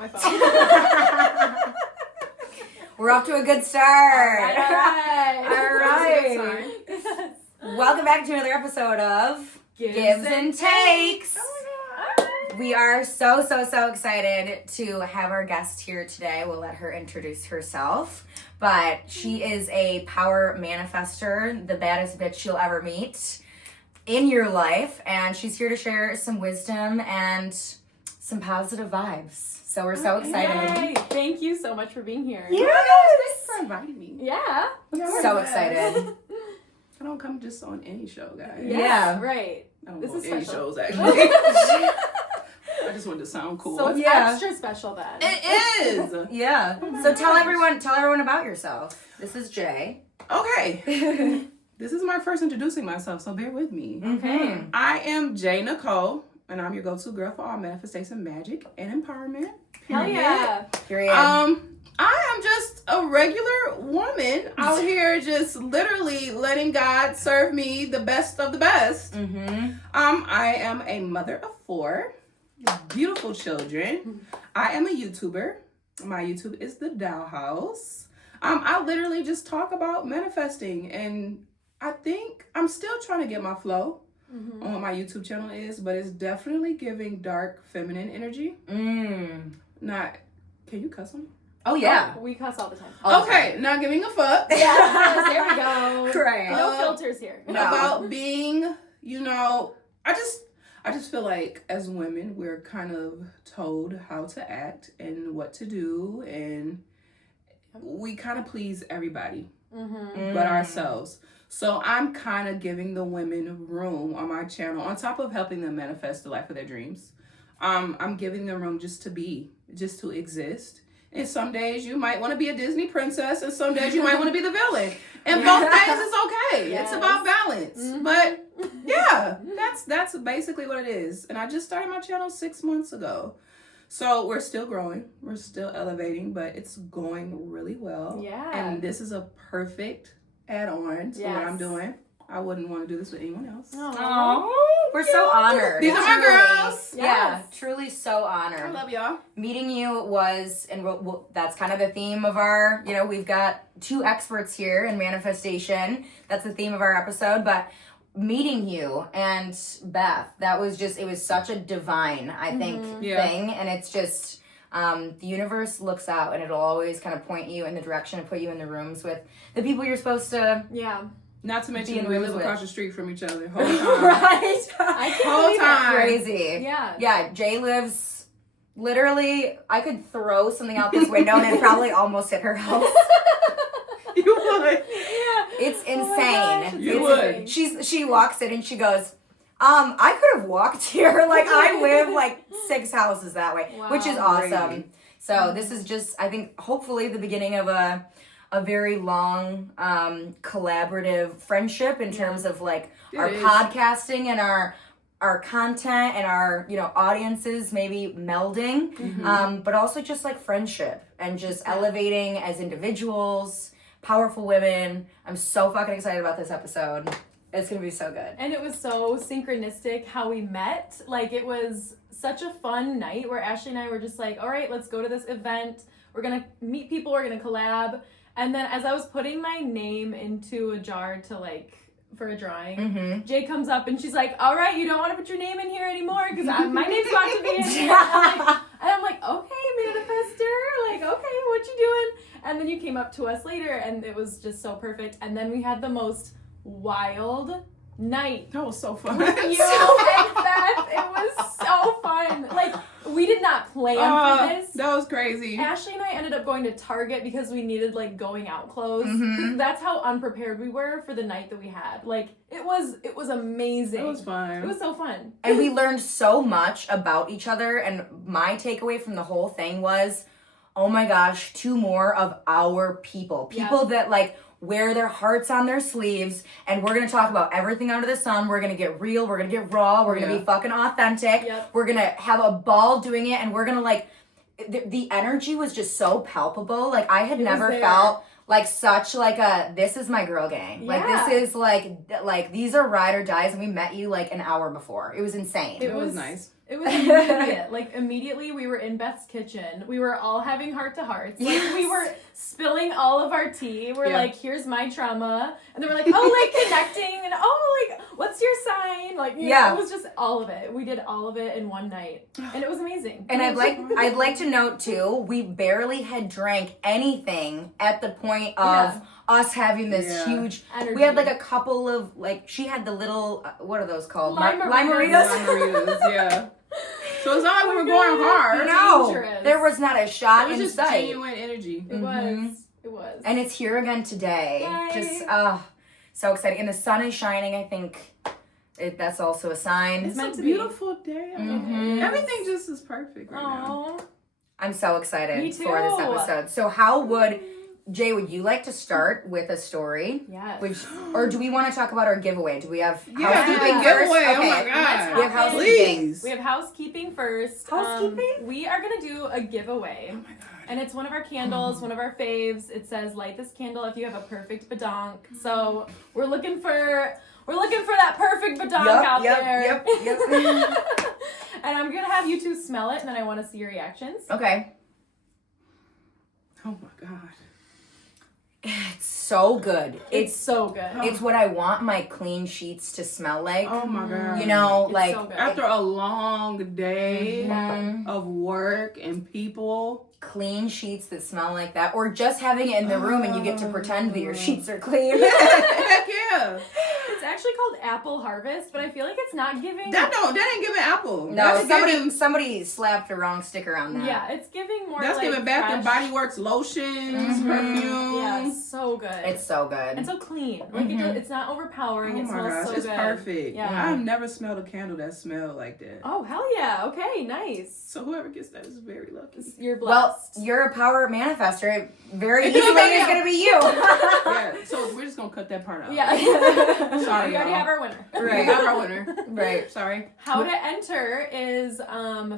drop my phone. We're off to a good start. All right. Welcome back to another episode of Gives and Takes. We are so excited to have our guest here today. We'll let her introduce herself. But she is a power manifester, the baddest bitch you'll ever meet in your life. And she's here to share some wisdom and some positive vibes. So we're so excited. Yay. Thank you so much for being here. Yes. Thanks for inviting me. Yeah. So excited. I don't come just on any show, guys. Yeah. Right. I don't This go on is any special. shows, actually. I just wanted to sound cool. So it's extra special then. It is. Yeah. So tell everyone about yourself. This is Jay. Okay. This is my first introducing myself, so bear with me. Okay. I am Jay Nicole, and I'm your go-to girl for all manifestation, magic, and empowerment. Hell yeah. Period. I am just a regular woman out here just literally letting God serve me the best of the best. I am a mother of 4 beautiful children. I am a YouTuber. My YouTube is The Doll House. I literally just talk about manifesting, and I think I'm still trying to get my flow on what my YouTube channel is, but it's definitely giving dark feminine energy. Not, can you cuss on me? Oh, yeah. We cuss all the time. Okay, not giving a fuck. Yeah, there we go. Right. No filters here. No. About being, I just feel like as women, we're kind of told how to act and what to do, and we kind of please everybody but ourselves. So I'm kind of giving the women room on my channel, on top of helping them manifest the life of their dreams. I'm giving them room just to be, just to exist. And some days you might want to be a Disney princess, and some days you might want to be the villain. And both days is okay. Yes. It's about balance. But yeah, that's basically what it is. And I just started my channel 6 months ago. So we're still growing. We're still elevating, but it's going really well. Yeah. And this is a perfect add-on to what I'm doing. I wouldn't want to do this with anyone else. Oh, we're so honored. These are my girls. Yeah, truly so honored. I love y'all. Meeting you was, and that's kind of the theme of our, we've got 2 experts here in manifestation. That's the theme of our episode, but meeting you and Beth, it was such a divine, I think, thing. And it's just, the universe looks out and it'll always kind of point you in the direction and put you in the rooms with the people you're supposed to. Yeah. Not to mention Being we live with. across the street from each other the whole time. Right. Whole time. Crazy. Yeah. Yeah, Jay lives literally, I could throw something out this window and it'd probably almost hit her house. You would. Yeah. It's insane. Gosh, You it's would. insane. She walks in and she goes, I could have walked here. Like, I live like 6 houses that way, which is Wow. awesome. Great. So this is just, I think, hopefully the beginning of a very long collaborative friendship in terms of like our is. podcasting and our content and our audiences maybe melding, but also just like friendship and just elevating as individuals, powerful women. I'm so fucking excited about this episode. It's gonna be so good. And it was so synchronistic how we met. Like, it was such a fun night where Ashley and I were just like, all right, let's go to this event. We're gonna meet people, we're gonna collab. And then as I was putting my name into a jar for a drawing, Jay comes up and she's like, all right, you don't want to put your name in here anymore because my name's about to be in here. And I'm like, okay, manifester, like, okay, what you doing? And then you came up to us later and it was just so perfect. And then we had the most wild night. That was so fun. You and Beth, it was so fun. Like, we did not plan for this. That was crazy. Ashley and I ended up going to Target because we needed going out clothes. That's how unprepared we were for the night that we had. Like, it was amazing. It was fun. It was so fun. And we learned so much about each other. And my takeaway from the whole thing was, oh my gosh, 2 more of our people. People that wear their hearts on their sleeves, and we're gonna talk about everything under the sun. We're gonna get real, we're gonna get raw, we're gonna be fucking authentic. We're gonna have a ball doing it, and we're gonna the energy was just so palpable. Like, I had never felt like such like a this is my girl gang. Like this is like these are ride or dies, and we met you like an hour before. It was insane. It was nice. It was immediate. Like immediately we were in Beth's kitchen. We were all having heart to hearts. Like we were spilling all of our tea. We're like, here's my trauma. And they were like, oh, like connecting and oh, like what's your sign? Like you know, it was just all of it. We did all of it in one night. And it was amazing. And I'd like to note too, we barely had drank anything at the point of us having this huge energy. We had like a couple of like she had the little what are those called? Margaritas, yeah. So it's not like we were going hard. No, there was not a shot in sight. It was just genuine energy. It was. It was. And it's here again today. Yay. Just so exciting. And the sun is shining. I think that's also a sign. It's a beautiful day. Everything just is perfect right now. I'm so excited for this episode. So how would Jay, would you like to start with a story? Yes. Or do we want to talk about our giveaway? Do we have housekeeping first? Okay. Oh my God. We have housekeeping. We have housekeeping first. Housekeeping? We are going to do a giveaway. Oh my God. And it's one of our candles, one of our faves. It says, light this candle if you have a perfect badonk. So we're looking for that perfect badonk out there. Yep. And I'm going to have you two smell it, and then I want to see your reactions. Okay. Oh my God. It's so good. It's so good. It's what I want my clean sheets to smell like. Oh my God. You know, it's like so after a long day of work and people. Clean sheets that smell like that, or just having it in the room and you get to pretend that your sheets are clean. Heck yeah. It's actually called Apple Harvest, but I feel like it's not giving. That ain't giving Apple. No, somebody slapped the wrong sticker on that. Yeah, it's giving more. That's like giving Bath and Body Works lotions, perfumes. Yeah, so good. It's so good and so clean. Like it's not overpowering. Oh it smells gosh, so it's good. perfect. Yeah, I've never smelled a candle that smelled like that. Oh hell yeah! Okay, nice. So whoever gets that is very lucky. You're blessed. Well, you're a power manifester. Very easily is gonna be you. Yeah. So we're just gonna cut that part out. Yeah. Sorry, we already have our winner. Right. We have our winner. Right. Sorry. How to enter is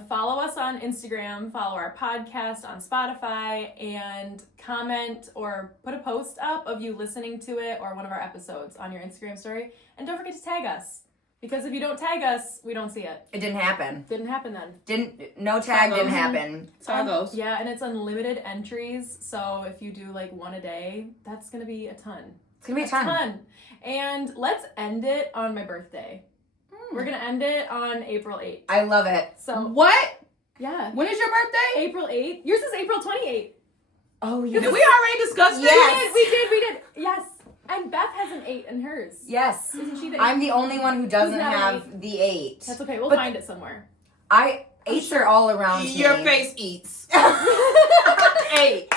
follow us on Instagram, follow our podcast on Spotify, and comment or put a post up of you listening to it or one of our episodes on your Instagram story. And don't forget to tag us. Because if you don't tag us, we don't see it. It didn't happen. Didn't happen then. No tag didn't happen. That's how it goes. Yeah, and it's unlimited entries. So if you do like one a day, that's going to be a ton. It's going to be a ton. And let's end it on my birthday. We're going to end it on April 8th. I love it. So what? Yeah. When is your birthday? April 8th. Yours is April 28th. Oh, yeah. Did we already discuss this? Yes. We did. Yes. And Beth has an 8 in hers. Yes. Isn't she the 8? I'm the only one who doesn't have the 8. That's okay. We'll find it somewhere. 8s are all around me. Your face eats. 8.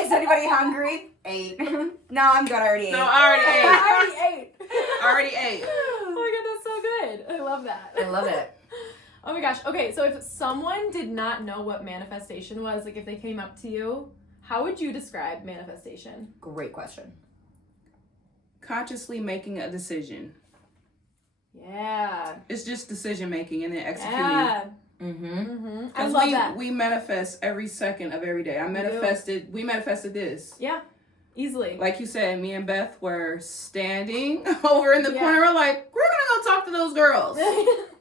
Is anybody hungry? 8. No, I'm good. I already ate. No, I already ate. Oh my God, that's so good. I love that. I love it. Oh my gosh. Okay, so if someone did not know what manifestation was, like if they came up to you, how would you describe manifestation? Great question. Consciously making a decision. Yeah. It's just decision making and then executing. Yeah. Mm-hmm. I love that. We manifest every second of every day. We manifested this. Yeah. Easily. Like you said, me and Beth were standing over in the corner. We're like, we're gonna go talk to those girls.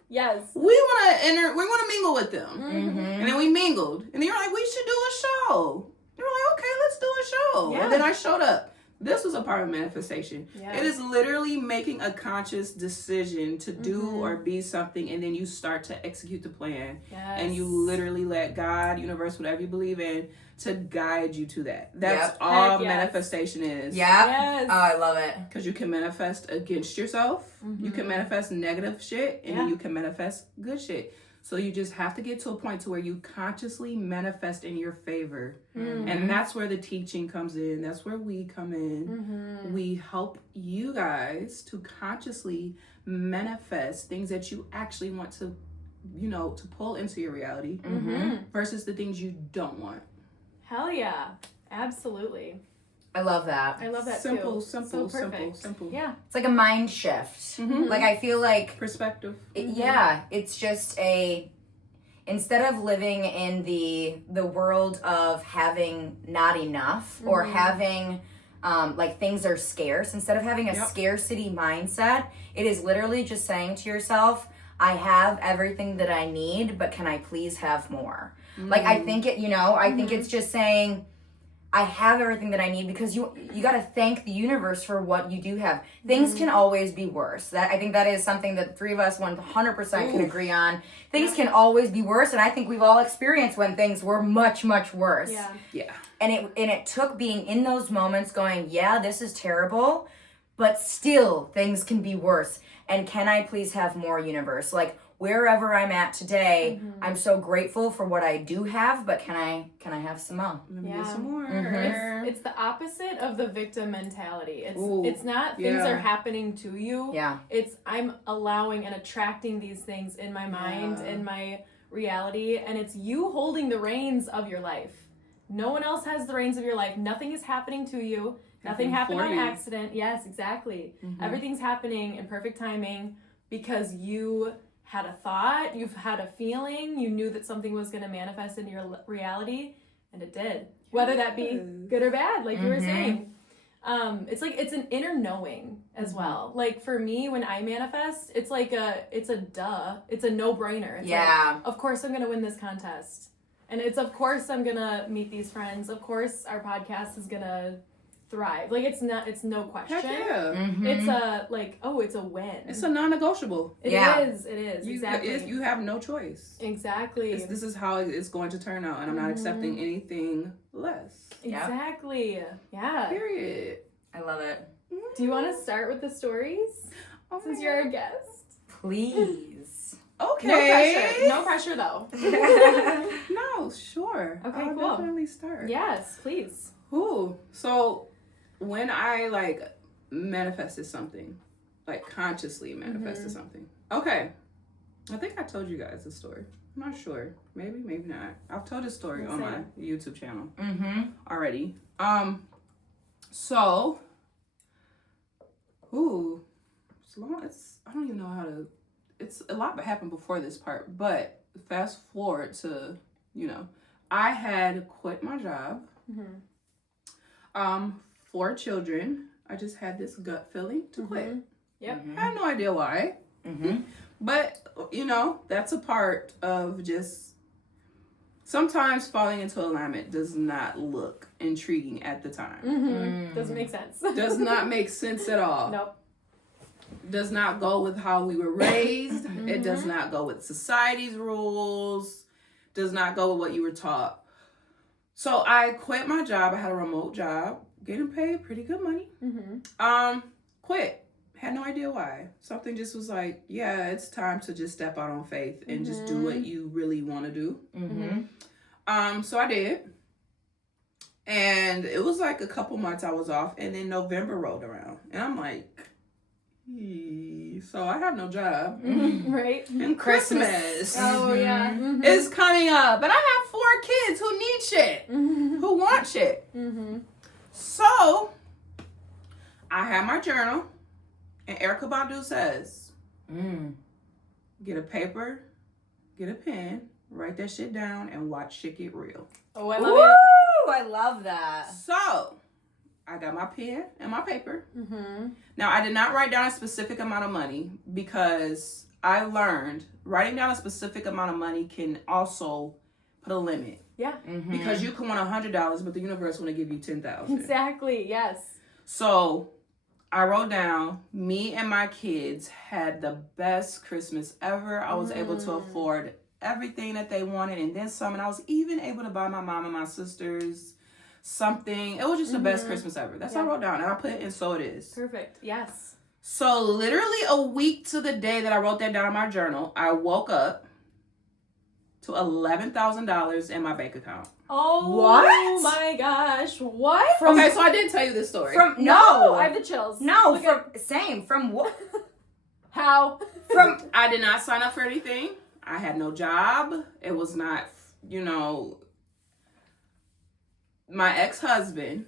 Yes. We want to mingle with them. Mm-hmm. And then we mingled. And then you're like, we should do a show. They were like, okay, let's do a show. Yeah. And then I showed up. This was a part of manifestation. Yeah. It is literally making a conscious decision to do or be something, and then you start to execute the plan. Yes. And you literally let God, universe, whatever you believe in, to guide you to that. That's all manifestation is. Yeah. Yes. Oh, I love it. Because you can manifest against yourself. You can manifest negative shit, and then you can manifest good shit. So you just have to get to a point to where you consciously manifest in your favor. And that's where the teaching comes in. That's where we come in. We help you guys to consciously manifest things that you actually want to, to pull into your reality versus the things you don't want. Hell yeah. Absolutely. I love that. I love that Simple. Yeah. It's like a mind shift. Like I feel like perspective. It's just instead of living in the world of having not enough or having like things are scarce, instead of having a scarcity mindset, it is literally just saying to yourself, I have everything that I need, but can I please have more? Like, I think it, I think it's just saying, I have everything that I need, because you got to thank the universe for what you do have. Things can always be worse. I think that is something that the three of us 100% can agree on. Things can always be worse, and I think we've all experienced when things were much, much worse. Yeah. And it took being in those moments going, yeah, this is terrible, but still things can be worse. And can I please have more, universe? Like, wherever I'm at today, I'm so grateful for what I do have, but can I have some more? Some more. It's the opposite of the victim mentality. It's not things are happening to you. Yeah. It's I'm allowing and attracting these things in my mind, in my reality, and it's you holding the reins of your life. No one else has the reins of your life. Nothing is happening to you. Nothing happened on accident. Yes, exactly. Everything's happening in perfect timing because you had a thought, you've had a feeling, you knew that something was going to manifest in your reality, and it did. Whether that be good or bad, like you were saying. It's like, it's an inner knowing as well. Like for me, when I manifest, it's like it's a no-brainer. It's like, of course I'm going to win this contest. And it's, of course I'm going to meet these friends. Of course our podcast is going to thrive. Like it's no question. Heck yeah. It's it's a win. It's a non-negotiable. It is. Exactly. You have no choice. Exactly. This is how it's going to turn out, and I'm not accepting anything less. Exactly. Yeah. Period. I love it. Do you want to start with the stories? Since you're our guest. Please. Okay. No pressure though. No, sure. Okay, I'll cool. definitely start. Yes, please. Ooh. So when I manifested something, consciously manifested something. Okay. I think I told you guys this story. I'm not sure. Maybe not. I've told this story on my YouTube channel already. So I don't even know how to, it's a lot that happened before this part, but fast forward to, I had quit my job. 4 children. I just had this gut feeling to quit. Yep. I had no idea why. But, that's a part of just sometimes falling into alignment does not look intriguing at the time. Doesn't make sense. Does not make sense at all. Nope. Does not go with how we were raised. It does not go with society's rules. Does not go with what you were taught. So I quit my job. I had a remote job, getting paid pretty good money. Quit. Had no idea why. Something just was like, yeah, it's time to just step out on faith and just do what you really want to do. So I did. And it was like a couple months I was off, and then November rolled around. And I'm like, so I have no job. Right. And Christmas. Oh, yeah. Is coming up. And I have 4 kids who need shit. Who want shit. So, I have my journal. And Erykah Badu says, get a paper, get a pen, write that shit down, and watch shit get real. Oh, I love it. I love that. So, I got my pen and my paper. Now, I did not write down a specific amount of money because I learned writing down a specific amount of money can also put a limit. Yeah. Because you can want $100, but the universe want to give you $10,000. Exactly. Yes. So, I wrote down, me and my kids had the best Christmas ever. I was able to afford everything that they wanted and then some. And I was even able to buy my mom and my sisters something. It was just the best Christmas ever. That's what I wrote down. And I put it in So It Is. Perfect. Yes. So literally a week to the day that I wrote that down in my journal, I woke up to $11,000 in my bank account. Oh, what? My gosh. What? Okay, so I didn't tell you this story. No, I have the chills. No, from what? How? I did not sign up for anything. I had no job. It was not, my ex-husband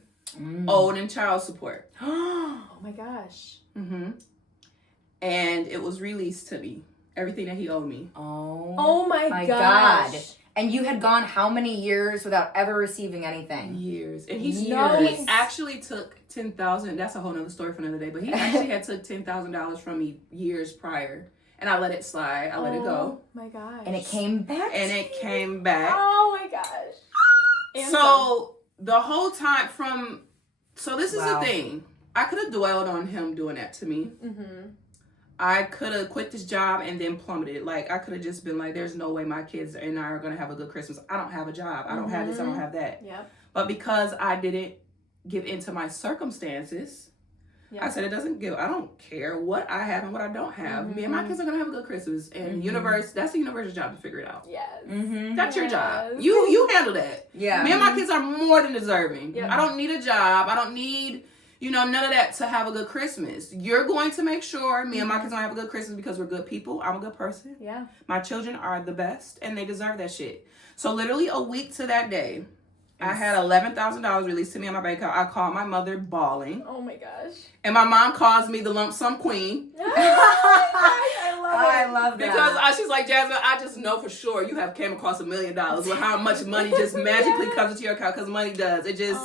owed in child support. Oh my gosh. And it was released to me everything that he owed me. Oh my God. gosh. And you had gone how many years without ever receiving anything? Years. And Years. he actually took $10,000. That's a whole nother story for another day. But he actually had took $10,000 from me years prior. And I let it slide. I let it go. Oh my gosh. And it came back. Oh my gosh. So the whole time so this is Wow. the thing. I could have dwelled on him doing that to me. Mm-hmm. I could have quit this job and then plummeted. Like, I could have just been like, there's no way my kids and I are going to have a good Christmas. I don't have a job. I don't have this. I don't have that. Yep. But because I didn't give into my circumstances, Yep. I said I don't care what I have and what I don't have. Me and my kids are going to have a good Christmas. And that's the universe's job to figure it out. Yes. Mm-hmm. That's your job. Yes. You handle that. Yeah. Me and my kids are more than deserving. Yep. I don't need a job. I don't need, none of that to have a good Christmas. You're going to make sure me and my kids are going to have a good Christmas because we're good people. I'm a good person. Yeah. My children are the best and they deserve that shit. So literally a week to that day, I had $11,000 released to me on my bank account. I called my mother bawling. Oh my gosh. And my mom calls me the lump sum queen. I love that. Because she's like, Jasmine, I just know for sure you have came across $1 million with how much money just magically comes into your account because money does. It just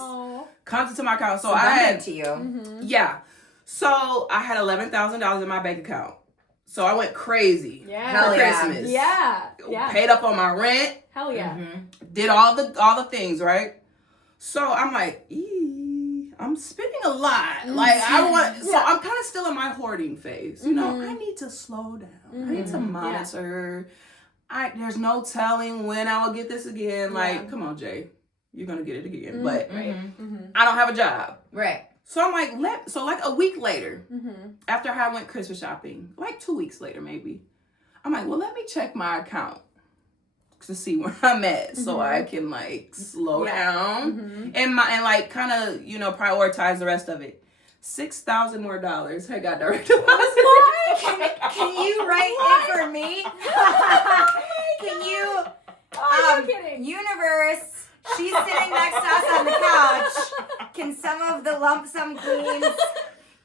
comes into my account. So I had to you. Mm-hmm. Yeah. So I had $11,000 in my bank account. So I went crazy Yeah. for yeah. Christmas. Yeah. Yeah. Paid up on my rent. Hell yeah. Did all the things, right? So I'm like, I'm spending a lot. Like so I'm kind of still in my hoarding phase. You know, I need to slow down. I need to monitor. There's no telling when I will get this again. Like, come on, Jay, you're gonna get it again. But I don't have a job. Right. So I'm like, like a week later, after I went Christmas shopping, like 2 weeks later maybe, I'm like, well, let me check my account to see where I'm at so I can like slow down and like kind of, prioritize the rest of it. $6,000 more I got direct deposit. Can you write it for me? Can you? Oh, you're kidding. Universe, she's sitting next to us on the couch. Can some of the lump sum queens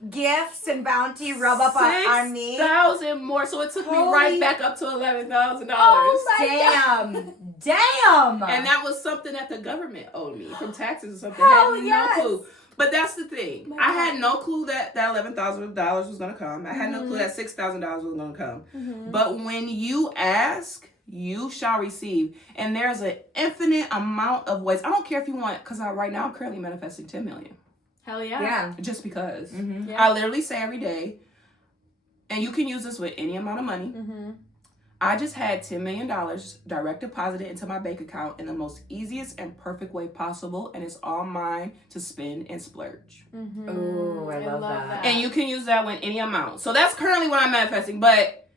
gifts and bounty rub up on me? $6,000 more, so it took me right back up to $11,000. Oh my Damn! And that was something that the government owed me from taxes or something. Hell I had yes. no clue. But that's the thing. I had no clue that $11,000 was going to come. I had no clue that $6,000 was going to come. But when you ask, you shall receive. And there's an infinite amount of ways. I don't care if you want, because right now I'm currently manifesting $10 million. Hell yeah. Yeah. Just because. Yeah. I literally say every day, and you can use this with any amount of money. I just had $10 million direct deposited into my bank account in the most easiest and perfect way possible, and it's all mine to spend and splurge. Ooh, I love that. And you can use that with any amount. So that's currently what I'm manifesting, but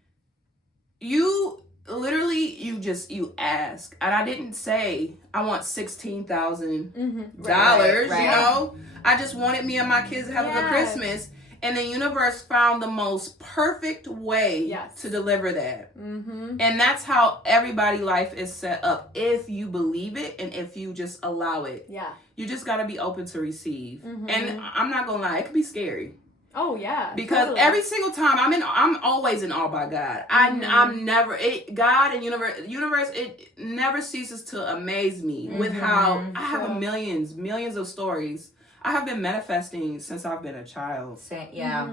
you literally, you ask, and I didn't say I want $16,000, Right. I just wanted me and my kids to have a good Christmas. And the universe found the most perfect way to deliver that. And that's how everybody's life is set up. If you believe it and if you just allow it. Yeah. You just got to be open to receive. And I'm not going to lie, it can be scary. Oh, yeah. Because every single time I'm always in awe by God. I'm never, God and universe, it never ceases to amaze me with how I have millions of stories. I have been manifesting since I've been a child. Yeah.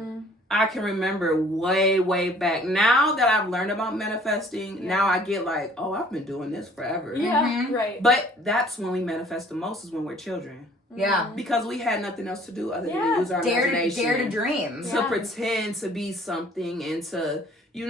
I can remember way back. Now that I've learned about manifesting, now I get like, oh, I've been doing this forever. Yeah, right. But that's when we manifest the most, is when we're children. Yeah. Because we had nothing else to do other than use our imagination. Dare to dream. To pretend to be something and to, we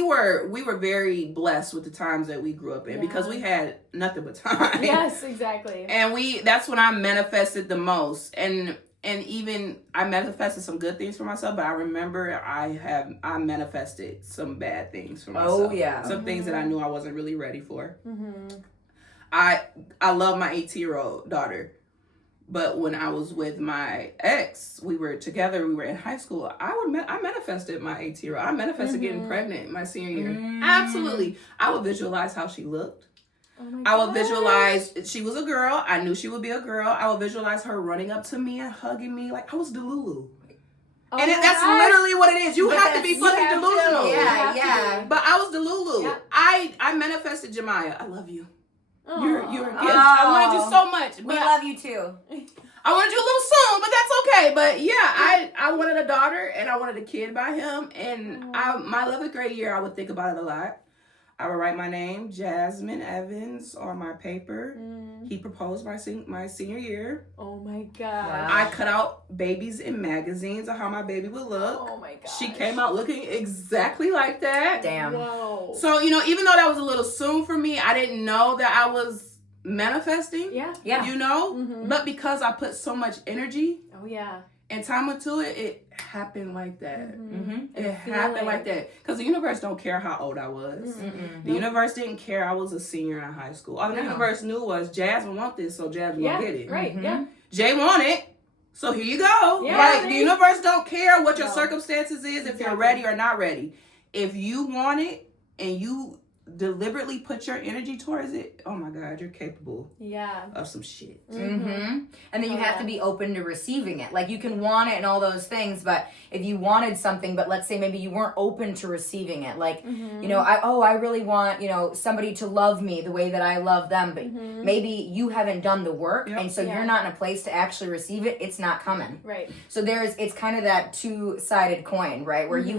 were very blessed with the times that we grew up in because we had nothing but time. Yes, exactly. And that's when I manifested the most. And even I manifested some good things for myself, but I remember I manifested some bad things for myself. Oh yeah. Some things that I knew I wasn't really ready for. I love my 18-year-old daughter. But when I was with my ex, we were together, we were in high school, I manifested my 18-year-old. I manifested getting pregnant my senior year. Absolutely. I would visualize how she looked. Oh my I would visualize, she was a girl. I knew she would be a girl. I would visualize her running up to me and hugging me like I was delulu. And that's literally what it is. You have to be fucking delusional. Yeah. But I was delulu. Yeah. I manifested Jemiah. I love you. Aw. You're a gift. I wanted you so much. We But love you too. I wanted you a little soon, but that's okay. But yeah, I wanted a daughter and I wanted a kid by him. And my 11th grade year, I would think about it a lot. I would write my name, Jasmine Evans, on my paper. He proposed my senior year. Oh my gosh. Wow. I cut out babies in magazines of how my baby would look. Oh my gosh. She came out looking exactly like that. Damn. Whoa. So, you know, even though that was a little soon for me, I didn't know that I was manifesting. Yeah. Yeah. You know? Mhm. But because I put so much energy Oh yeah. and time into it, it happened like that. Mm-hmm. It happened like that. Because the universe don't care how old I was. The universe didn't care I was a senior in high school. All the universe knew was Jasmine want this, so Jasmine Yeah. gonna get it. Right. Yeah. Jay want it, so here you go. Yeah, Like, baby. the universe don't care what your No. circumstances is, if you're Exactly. ready or not ready. If you want it and you deliberately put your energy towards it, oh my God, you're capable Yeah. of some shit. Mm-hmm. And then you Oh, have yeah. to be open to receiving it. Like, you can want it and all those things, but if you wanted something, but let's say maybe you weren't open to receiving it, like, you know, I really want, you know, somebody to love me the way that I love them, but maybe you haven't done the work, and so Yeah. you're not in a place to actually receive it. It's not coming. Right. So it's kind of that two-sided coin, right? Where you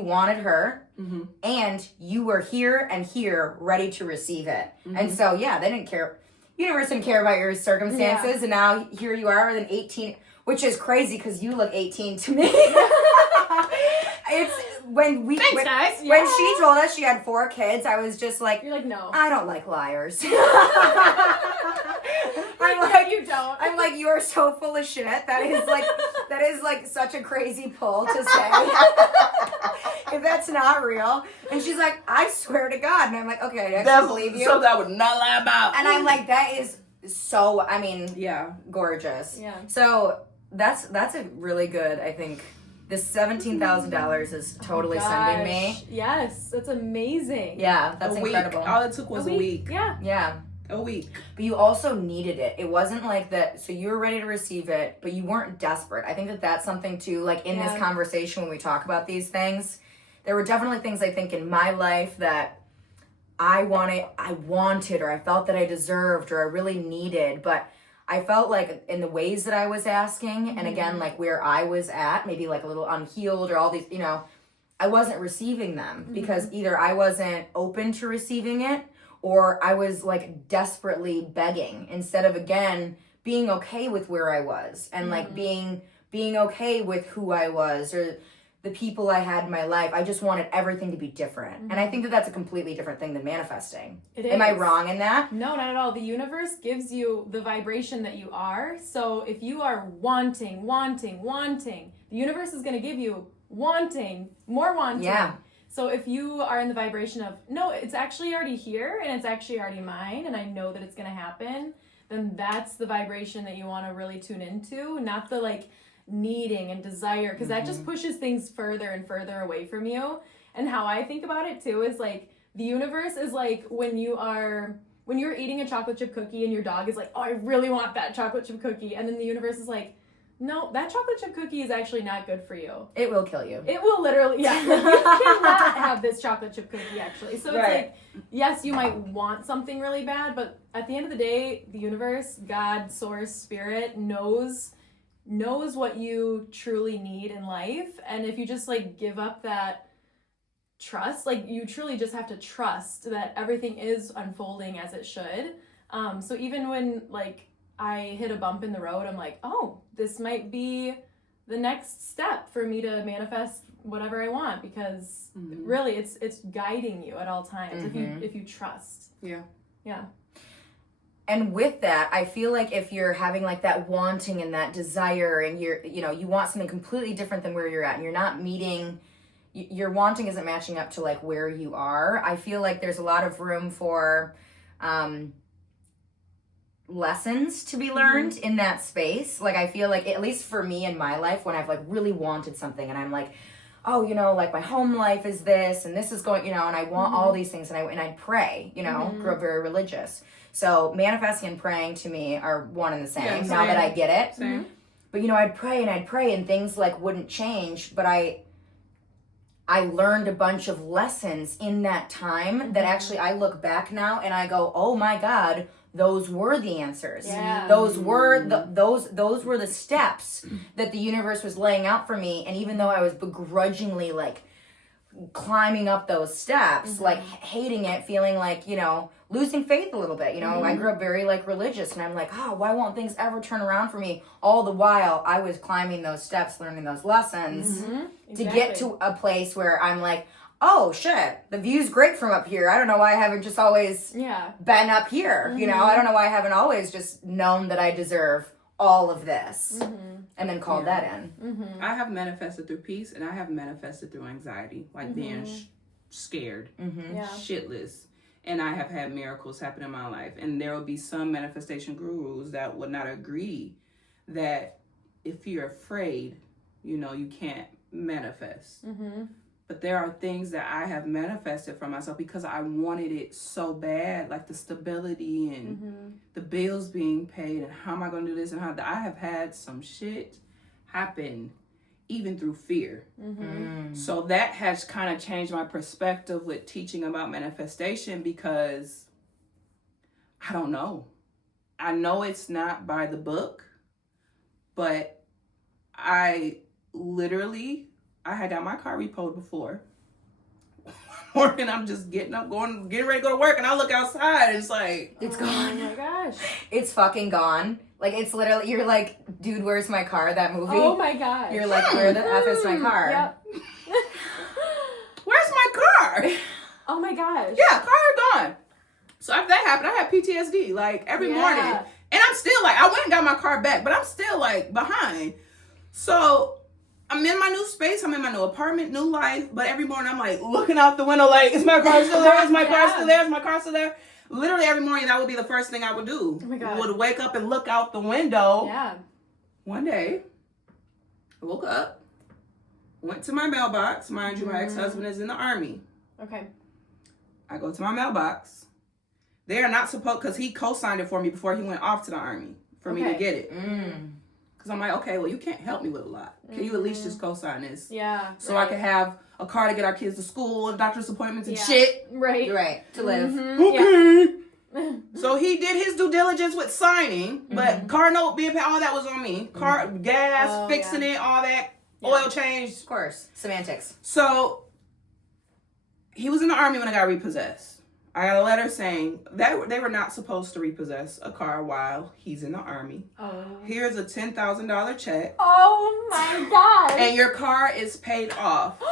wanted her, and you were here and here ready to receive it. And so, yeah, they didn't care. Universe didn't care about your circumstances, and now here you are with an 18, which is crazy because you look 18 to me. It's when guys. when she told us she had 4 kids, I was just like, You're like, no. I don't like liars. I'm like, you don't. I'm like, you are so full of shit. That is like such a crazy pull to say. If that's not real. And she's like, I swear to God. And I'm like, okay, I can believe you. So that would not lie about. And I'm like, that is so, I mean, yeah. gorgeous. Yeah. So that's a really good, I think. This $17,000 is totally sending me. Yes, that's amazing. Yeah, that's a week. incredible. All it took was a week. Yeah. Yeah. A week. But you also needed it. It wasn't like that. So you were ready to receive it, but you weren't desperate. I think that that's something too, like in this conversation when we talk about these things, there were definitely things I think in my life that I wanted, or I felt that I deserved, or I really needed, but I felt like in the ways that I was asking, and again, like where I was at, maybe like a little unhealed or all these, you know, I wasn't receiving them because either I wasn't open to receiving it, or I was like desperately begging instead of, again, being okay with where I was and like being okay with who I was or the people I had in my life. I just wanted everything to be different. And I think that that's a completely different thing than manifesting. It Am I is. wrong in that? No, not at all. The universe gives you the vibration that you are. So if you are wanting, the universe is going to give you wanting, more wanting. Yeah. So if you are in the vibration of, no, it's actually already here and it's actually already mine and I know that it's going to happen, then that's the vibration that you want to really tune into, not the like needing and desire, because that just pushes things further and further away from you. And how I think about it too is like the universe is like when you're eating a chocolate chip cookie and your dog is like, oh, I really want that chocolate chip cookie, and then the universe is like, no, that chocolate chip cookie is actually not good for you. It will kill you. It will literally, yeah. You cannot have this chocolate chip cookie, actually. So it's like, yes, you might want something really bad, but at the end of the day, the universe, God, source, spirit knows what you truly need in life. And if you just like give up that trust, like you truly just have to trust that everything is unfolding as it should. So even when like I hit a bump in the road, I'm like, oh, this might be the next step for me to manifest whatever I want, because really it's guiding you at all times if you trust. Yeah. Yeah. And with that, I feel like if you're having like that wanting and that desire and you want something completely different than where you're at and you're not meeting, your wanting isn't matching up to like where you are, I feel like there's a lot of room for lessons to be learned in that space. Like I feel like, at least for me in my life, when I've like really wanted something and I'm like, oh, like my home life is this and this is going, and I want all these things, and I pray, grew up very religious. So manifesting and praying to me are one and the same. Yeah, now that I get it. Same. But I'd pray and things like wouldn't change, but I I learned a bunch of lessons in that time that actually I look back now and I go, oh my God, those were the answers. Yeah. Those were those were the steps that the universe was laying out for me. And even though I was begrudgingly like climbing up those steps, like hating it, feeling like, you know, losing faith a little bit. You know, I grew up very like religious and I'm like, oh, why won't things ever turn around for me? All the while I was climbing those steps, learning those lessons to get to a place where I'm like, oh shit, the view's great from up here. I don't know why I haven't just always been up here. You know, I don't know why I haven't always just known that I deserve all of this and then called that in. I have manifested through peace and I have manifested through anxiety, like being scared, shitless. And I have had miracles happen in my life. And there will be some manifestation gurus that would not agree that if you're afraid, you know, you can't manifest. But there are things that I have manifested for myself because I wanted it so bad, like the stability and the bills being paid and how am I going to do this and how I have had some shit happen even through fear. So that has kind of changed my perspective with teaching about manifestation because I don't know. I know it's not by the book, but I had got my car repoed before. Morning, I'm just getting up, getting ready to go to work, and I look outside, and it's like, it's gone. Oh my gosh. It's fucking gone. Like, it's literally, you're like, dude, where's my car? That movie. Oh my gosh. You're like, where the F is my car? Yep. where's my car? Oh my gosh. Yeah, car gone. So after that happened, I had PTSD, like, every morning. And I'm still like, I went and got my car back, but I'm still like behind. So I'm in my new space, I'm in my new apartment, new life, but every morning I'm like looking out the window like, is my car still there? Is my car still there? Is my car still there? Literally every morning that would be the first thing I would do. Oh my God. Would wake up and look out the window. Yeah. One day, I woke up, went to my mailbox. Mind you, my ex-husband is in the Army. Okay. I go to my mailbox. They are not supposed, because he co-signed it for me before he went off to the Army for me to get it. Because I'm like, okay, well, you can't help me with a lot. Can you at least just co-sign this? Yeah. So I can have a car to get our kids to school and doctor's appointments and shit. Right. You're right. To live. Okay. So he did his due diligence with signing, but car note being paid, all that was on me. Car, gas, fixing it, all that, oil change. Of course. Semantics. So he was in the Army when I got repossessed. I got a letter saying that they were not supposed to repossess a car while he's in the Army. Oh. Here's a $10,000 check. Oh my God. And your car is paid off.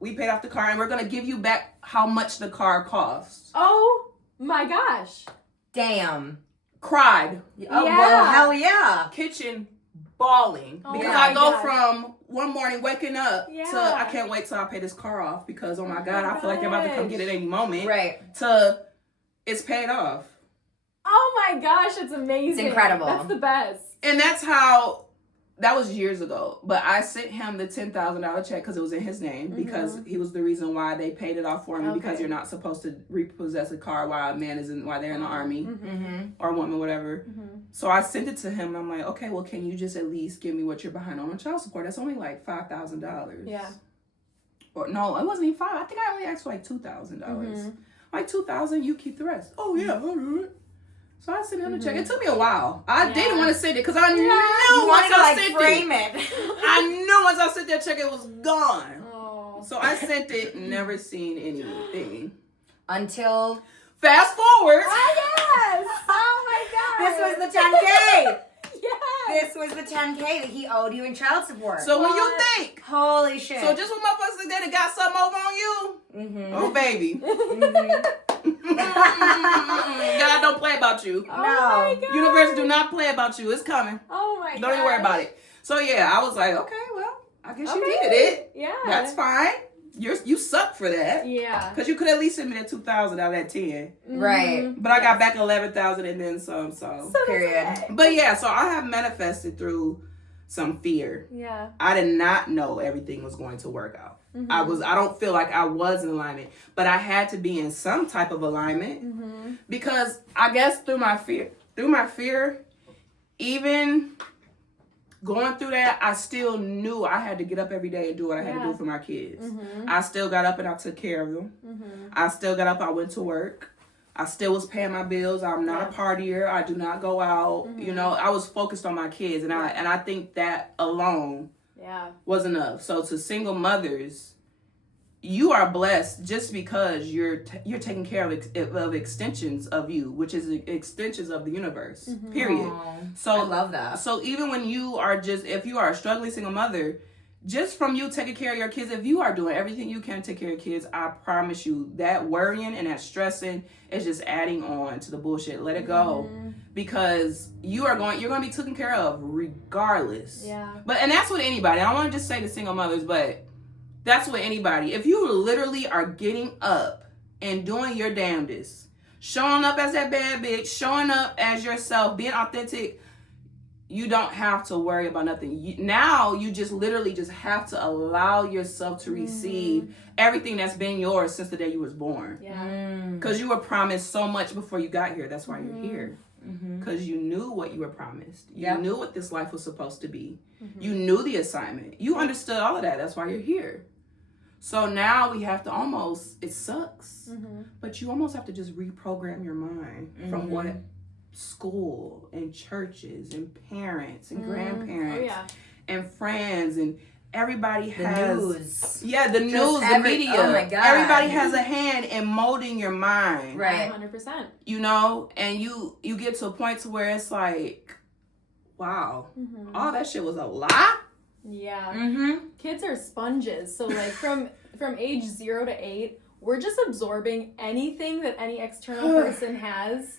We paid off the car and we're going to give you back how much the car costs. Oh my gosh. Damn. Cried. Oh, well, hell yeah. Kitchen bawling. Oh because my I go God. from one morning waking up to I can't wait till I pay this car off because oh my God, I feel like they're about to come get it any moment. Right. To it's paid off. Oh my gosh, it's amazing. It's incredible. That's the best. And that's how that was years ago. But I sent him the $10,000 check because it was in his name because he was the reason why they paid it off for me because you're not supposed to repossess a car while a man is while they're in the Army or a woman, whatever. So I sent it to him and I'm like, okay, well, can you just at least give me what you're behind on child support? That's only like $5,000. Yeah. Or no, it wasn't even $5,000. I think I only asked for like $2,000. Like $2,000, you keep the rest. Oh yeah, I'll do it. So I sent him the check. It took me a while. I didn't want to send it because I knew once I sent it. I knew once I sent that check, it was gone. Oh. So I sent it, never seen anything. Until fast forward. Oh, yes. Oh my God. this was the 10K. Yes. This was the 10K that he owed you in child support. So when you think, holy shit. so just when motherfuckers like that got something over on you, oh baby. God don't play about you. Oh my God. Universe do not play about you. It's coming. Oh my God. Don't even worry about it. So yeah, I was like, okay, well, I guess you did it. Yeah. That's fine. You suck for that. Yeah. Because you could at least send me that $2,000 out of that 10. Right. But I got back 11,000 and then some. So period. Okay. but yeah, so I have manifested through some fear. Yeah. I did not know everything was going to work out. I don't feel like I was in alignment, but I had to be in some type of alignment because I guess through my fear, even going through that, I still knew I had to get up every day and do what I had to do for my kids. I still got up and I took care of them. I still got up, I went to work. I still was paying my bills. I'm not a partier. I do not go out. You know, I was focused on my kids, and I think that alone was enough. So to single mothers, you are blessed just because you're taking care of extensions of you, which is extensions of the universe. Period. Aww, so I love that. So even when you are if you are a struggling single mother, just from you taking care of your kids, if you are doing everything you can to take care of your kids, I promise you that worrying and that stressing is just adding on to the bullshit. Let it go, because you're going to be taken care of regardless. And that's with anybody. I don't want to just say to single mothers, but that's with anybody. If you literally are getting up and doing your damnedest, showing up as that bad bitch, showing up as yourself, being authentic, you don't have to worry about nothing. Now you just literally just have to allow yourself to receive everything that's been yours since the day you was born. Because you were promised so much before you got here. That's why you're here. Because you knew what you were promised. You knew what this life was supposed to be. You knew the assignment. You understood all of that. That's why you're here. So now we have to it sucks, but you almost have to just reprogram your mind from what school and churches and parents and grandparents and friends and everybody has the news. The news, the media. Oh my God. Everybody has a hand in molding your mind. Right. 100%. You know, and you get to a point to where it's like, wow, all that shit was a lie? Yeah. Kids are sponges. So like from age 0 to 8, we're just absorbing anything that any external person has.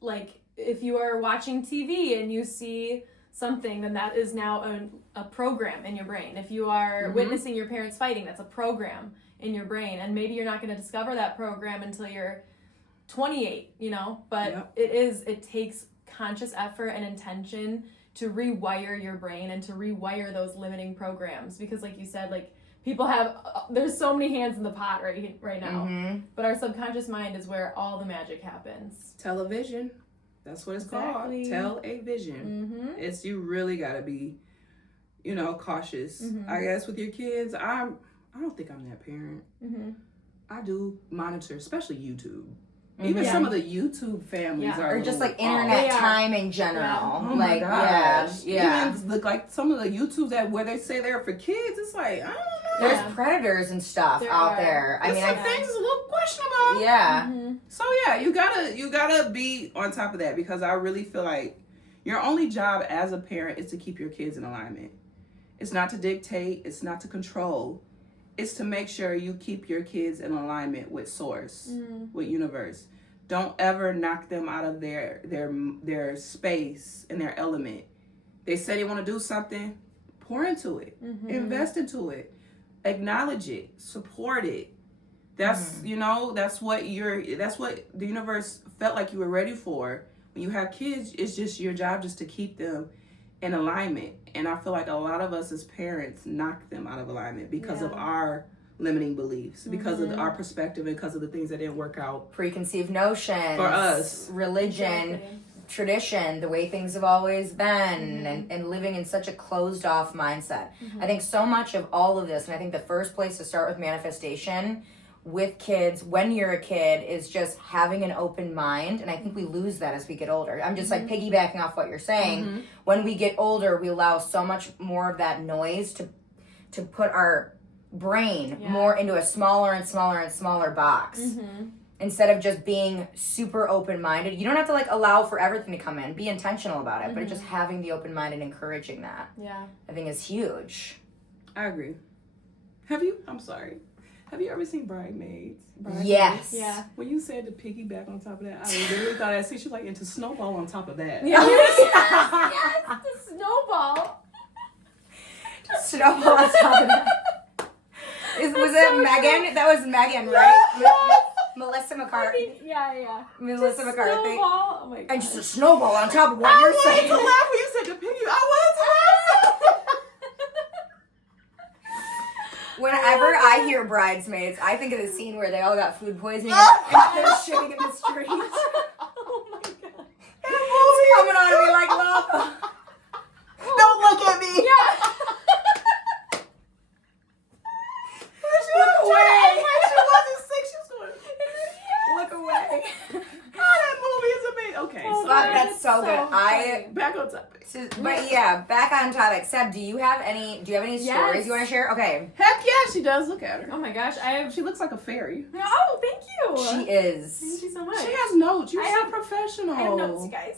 Like if you are watching TV and you see something, then that is now a program in your brain. If you are witnessing your parents fighting, that's a program in your brain. And maybe you're not going to discover that program until you're 28, you know, but it takes conscious effort and intention to rewire your brain and to rewire those limiting programs. Because like you said, like people have, there's so many hands in the pot right now, but our subconscious mind is where all the magic happens. Television. That's what it's called. Tell-a-vision. It's, you really gotta be, you know, cautious. I guess with your kids, I don't think I'm that parent. I do monitor, especially YouTube. Even some of the YouTube families are, or just like internet time in general. Oh like, my gosh. Even like some of the YouTubes where they say they're for kids, it's like, I don't know. There's predators and stuff out there. I mean, some things a little questionable. So you gotta be on top of that, because I really feel like your only job as a parent is to keep your kids in alignment. It's not to dictate. It's not to control. It's to make sure you keep your kids in alignment with source, with universe. Don't ever knock them out of their space and their element. They say they want to do something, pour into it, invest into it, acknowledge it, support it. That's that's what the universe felt like you were ready for. When you have kids, it's just your job just to keep them in alignment. And I feel like a lot of us as parents knock them out of alignment because of our limiting beliefs, because of our perspective, and because of the things that didn't work out. Preconceived notions. For us. Religion, tradition, the way things have always been, and living in such a closed off mindset. I think so much of all of this, and I think the first place to start with manifestation with kids when you're a kid is just having an open mind, and I think we lose that as we get older. I'm just like piggybacking off what you're saying. When we get older, we allow so much more of that noise to put our brain more into a smaller and smaller and smaller box, instead of just being super open-minded. You don't have to like allow for everything to come in, be intentional about it, but just having the open mind and encouraging that, I think is huge. I agree. Have you ever seen Bridesmaids? Yes. Yeah. When you said to piggyback on top of that, I literally thought she was like into Snowball on top of that. Yes, the snowball. Snowball on top of that. Was it Megan? That was Megan, right? Melissa McCarthy. Yeah. Melissa McCarthy. Snowball. Oh my god. And just a snowball on top of what you're saying. I wanted to laugh when you said to piggy. I wanted to laugh. Whenever I hear Bridesmaids, I think of the scene where they all got food poisoning and they're shitting in the street. Oh my god. It's coming on me like lava. No, so good. funny. Back on topic. But yeah, back on topic. Seb, do you have any stories Yes. you want to share? Okay. Heck yeah, she does. Look at her. Oh my gosh, She looks like a fairy. Oh, thank you. She is. Thank you so much. She has notes. You're I so have- professional. I have notes, you guys.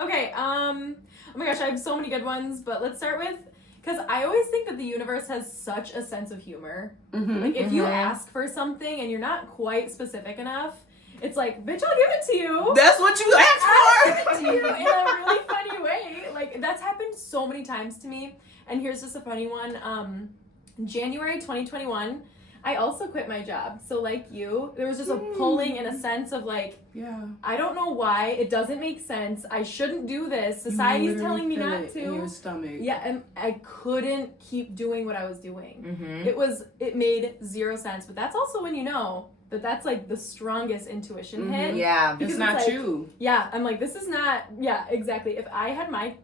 Okay, oh my gosh, I have so many good ones, but let's start with, because I always think that the universe has such a sense of humor. Mm-hmm. Like, if you ask for something and you're not quite specific enough, it's like, bitch, I'll give it to you. That's what you I'll asked give it for. to you in a really funny way. Like, that's happened so many times to me. And here's just a funny one. January 2021, I also quit my job. So like you, there was just a pulling in a sense of like, Yeah. I don't know why. It doesn't make sense. I shouldn't do this. Society's telling me not to. In your stomach. Yeah, and I couldn't keep doing what I was doing. Mm-hmm. It made zero sense. But that's also when you know that that's like the strongest intuition hit. Yeah. Because It's not like, you. Yeah, I'm like, this is not, yeah, exactly. If I had my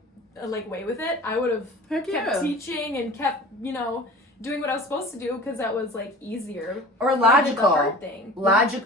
way with it, I would have Heck kept yeah. teaching and kept, doing what I was supposed to do because that was like easier. Or I did the logical. hard thing.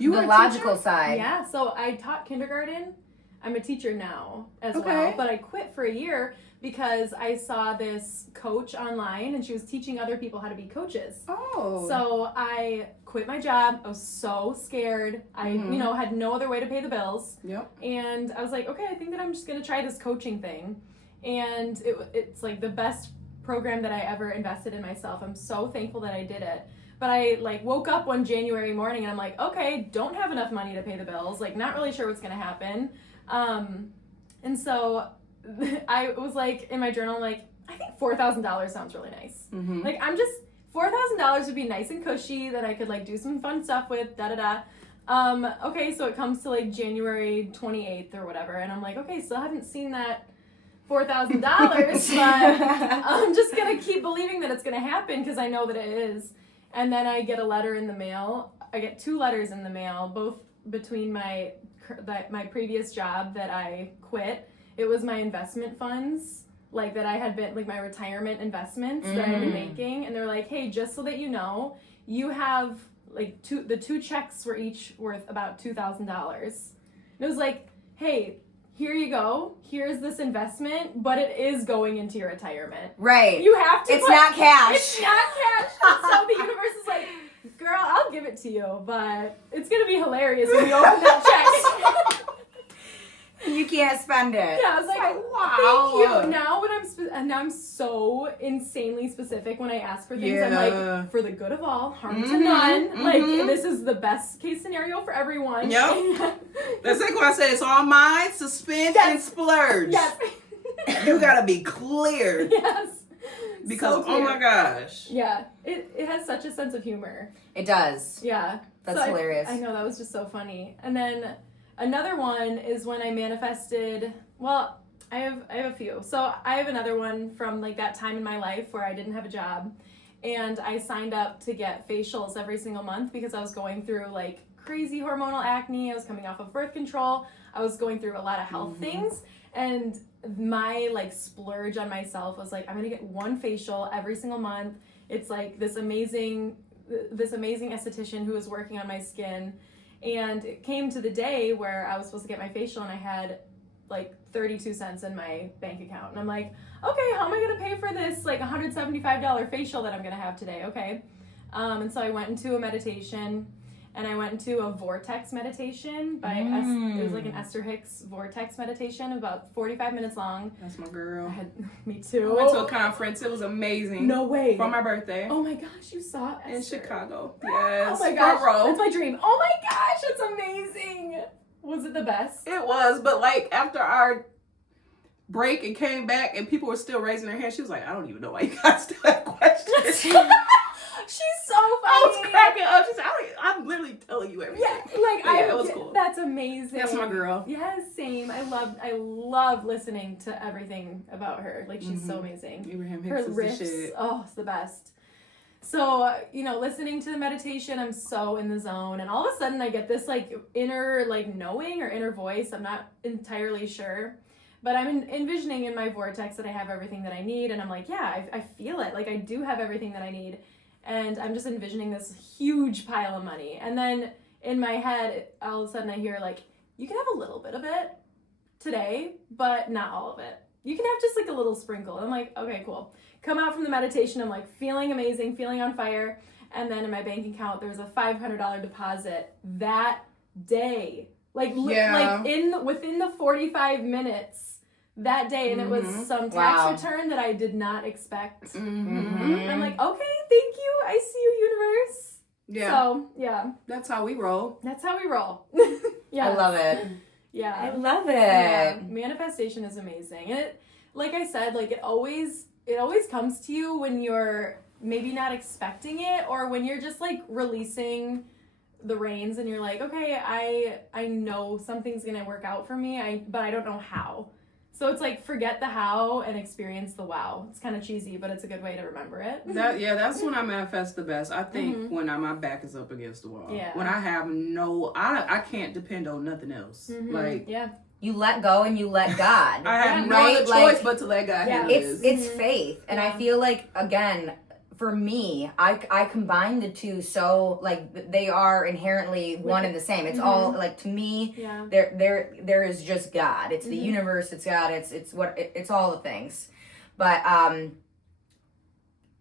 You were The a logical teacher? side. Yeah, so I taught kindergarten. I'm a teacher now as Okay. well, but I quit for a year because I saw this coach online and she was teaching other people how to be coaches. Oh. So I quit my job. I was so scared. I, had no other way to pay the bills. Yep. And I was like, okay, I think that I'm just going to try this coaching thing. And it's like the best program that I ever invested in myself. I'm so thankful that I did it. But I woke up one January morning and I'm like, okay, don't have enough money to pay the bills. Like, not really sure what's going to happen. And so I was like, in my journal, I think $4,000 sounds really nice. Mm-hmm. Like, I'm just, $4,000 would be nice and cushy that I could do some fun stuff with, okay, so it comes to January 28th or whatever. And I'm like, okay, still haven't seen that $4,000, but I'm just going to keep believing that it's going to happen because I know that it is. And then I get a letter in the mail. I get 2 letters in the mail, both between my previous job that I quit. It was my investment funds, that I had been, my retirement investments that I've been making. And they're like, hey, just so that you know, you have, the 2 checks were each worth about $2,000. And it was like, hey, here you go. Here's this investment, but it is going into your retirement. Right. You have to. It's not cash. It's not cash. So the universe is like, girl, I'll give it to you, but it's gonna be hilarious when you open that check. You can't spend it. Yeah, I was like, wow. thank you. Now I'm so insanely specific when I ask for things. I'm Yeah. like, for the good of all, harm to none. This is the best case scenario for everyone. Yep. That's like what I said. It's all mine, suspend, and splurge. Yes. You gotta be clear. Yes. Because, So oh clear. my gosh. Yeah, it has such a sense of humor. It does. Yeah. That's hilarious. I know, that was just so funny. And then another one is when I manifested, well, I have a few. So I have another one from that time in my life where I didn't have a job. And I signed up to get facials every single month because I was going through crazy hormonal acne. I was coming off of birth control. I was going through a lot of health things. And my splurge on myself was I'm gonna get one facial every single month. It's this amazing esthetician who was working on my skin. And it came to the day where I was supposed to get my facial and I had 32 cents in my bank account. And I'm like, okay, how am I gonna pay for this $175 facial that I'm gonna have today? Okay. And so I went into a meditation and I went into a vortex meditation by it was an Esther Hicks vortex meditation, about 45 minutes long. That's my girl. Me too. I went to a conference. It was amazing. No way. For my birthday. Oh my gosh, you saw Esther. In Chicago. Yes. Oh my gosh, Front row. that's my dream. Oh my gosh, that's amazing. Was it the best? It was, but after our break and came back and people were still raising their hands, she was like, I don't even know why you guys still have questions. She's so funny. I was cracking up. She's like, I'm literally telling you everything. Yeah, it was cool. That's amazing. That's my girl. Yes, same. I love listening to everything about her. She's so amazing. Abraham Her Hicks is riffs, the shit. oh, it's the best. So, listening to the meditation, I'm so in the zone. And all of a sudden I get this inner knowing or inner voice. I'm not entirely sure. But I'm envisioning in my vortex that I have everything that I need. And I'm like, yeah, I feel it. I do have everything that I need. And I'm just envisioning this huge pile of money. And then in my head, all of a sudden I hear you can have a little bit of it today, but not all of it. You can have just like a little sprinkle. I'm like, okay, cool. Come out from the meditation, I'm like feeling amazing, feeling on fire. And then in my bank account, there was a $500 deposit that day. Like within the 45 minutes that day. And it was some tax return that I did not expect. I'm like, okay, thank you. I see you, universe. Yeah. So, yeah. That's how we roll. That's how we roll. Yeah. I love it. Yeah. I love it. Yeah. Manifestation is amazing. And it, like I said, like it always comes to you when you're maybe not expecting it, or when you're just like releasing the reins and you're like, okay, I know something's going to work out for me, but I don't know how. So it's like, forget the how and experience the wow. It's kind of cheesy, but it's a good way to remember it. That's when I manifest the best. I think when my back is up against the wall. Yeah. When I have I can't depend on nothing else. Like, yeah. You let go and you let God. I have no other choice but to let God handle this. It's faith. And I feel like, again, for me, I combine the two, so like they are inherently one and the same. It's all like, to me, there is just God. It's the universe, it's God, it's all the things. But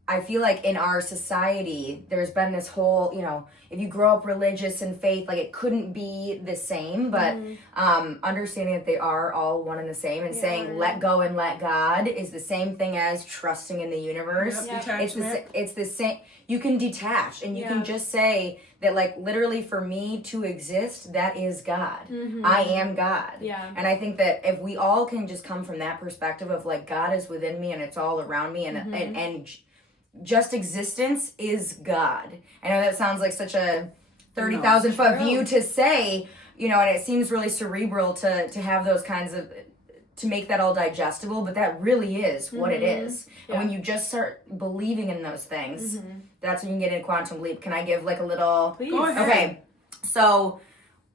I feel like in our society, there's been this whole, you know, if you grow up religious and faith, like it couldn't be the same, but understanding that they are all one and the same, and saying let go and let God is the same thing as trusting in the universe. It's the same. You can detach and you can just say that, like, literally for me to exist, that is God. I am God. Yeah. And I think that if we all can just come from that perspective of like, God is within me and it's all around me, and just existence is God. I know that sounds like such a 30,000 foot view to say, you know, and it seems really cerebral to have those kinds of, to make that all digestible, but that really is what it is. And when you just start believing in those things, that's when you get into quantum leap. Can I give like a little? Please. Go ahead. Okay, so